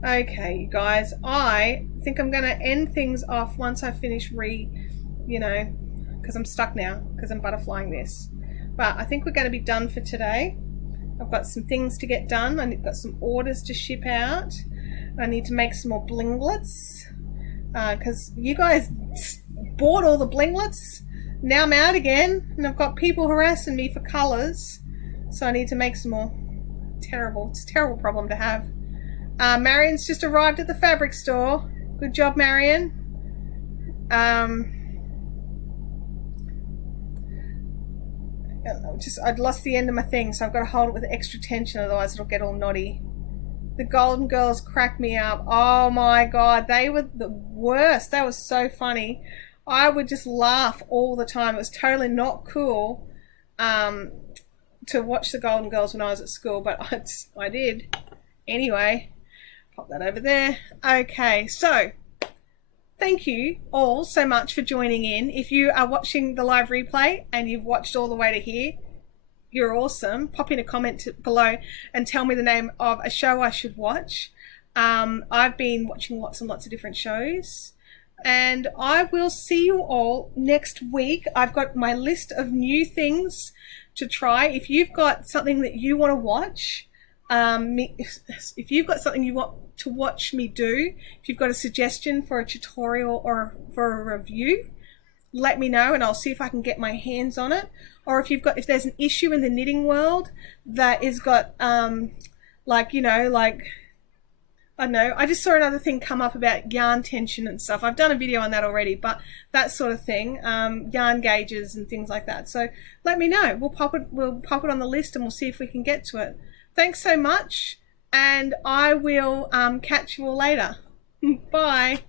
Okay, you guys, I think I'm going to end things off once I finish because I'm stuck now, because I'm butterflying this. But I think we're going to be done for today. I've got some things to get done. I've got some orders to ship out. I need to make some more blinglets, because you guys bought all the blinglets. Now I'm out again, and I've got people harassing me for colours, so I need to make some more. It's a terrible problem to have. Marion's just arrived at the fabric store. Good job, Marion. I'd lost the end of my thing, so I've got to hold it with extra tension, otherwise it'll get all knotty. The Golden Girls cracked me up. Oh my God, they were the worst. They were so funny. I would just laugh all the time. It was totally not cool to watch the Golden Girls when I was at school, but I did. Anyway, pop that over there. Okay, so thank you all so much for joining in. If you are watching the live replay and you've watched all the way to here, you're awesome. Pop in a comment below and tell me the name of a show I should watch. I've been watching lots and lots of different shows, and I will see you all next week. I've got my list of new things to try. If you've got something that you want to watch, if you've got something you want to watch me do, if you've got a suggestion for a tutorial or for a review, let me know and I'll see if I can get my hands on it. Or if there's an issue in the knitting world that is got I don't know, I just saw another thing come up about yarn tension and stuff. I've done a video on that already, but that sort of thing, yarn gauges and things like that. So let me know. We'll pop it on the list and we'll see if we can get to it. Thanks so much, and I will catch you all later. Bye.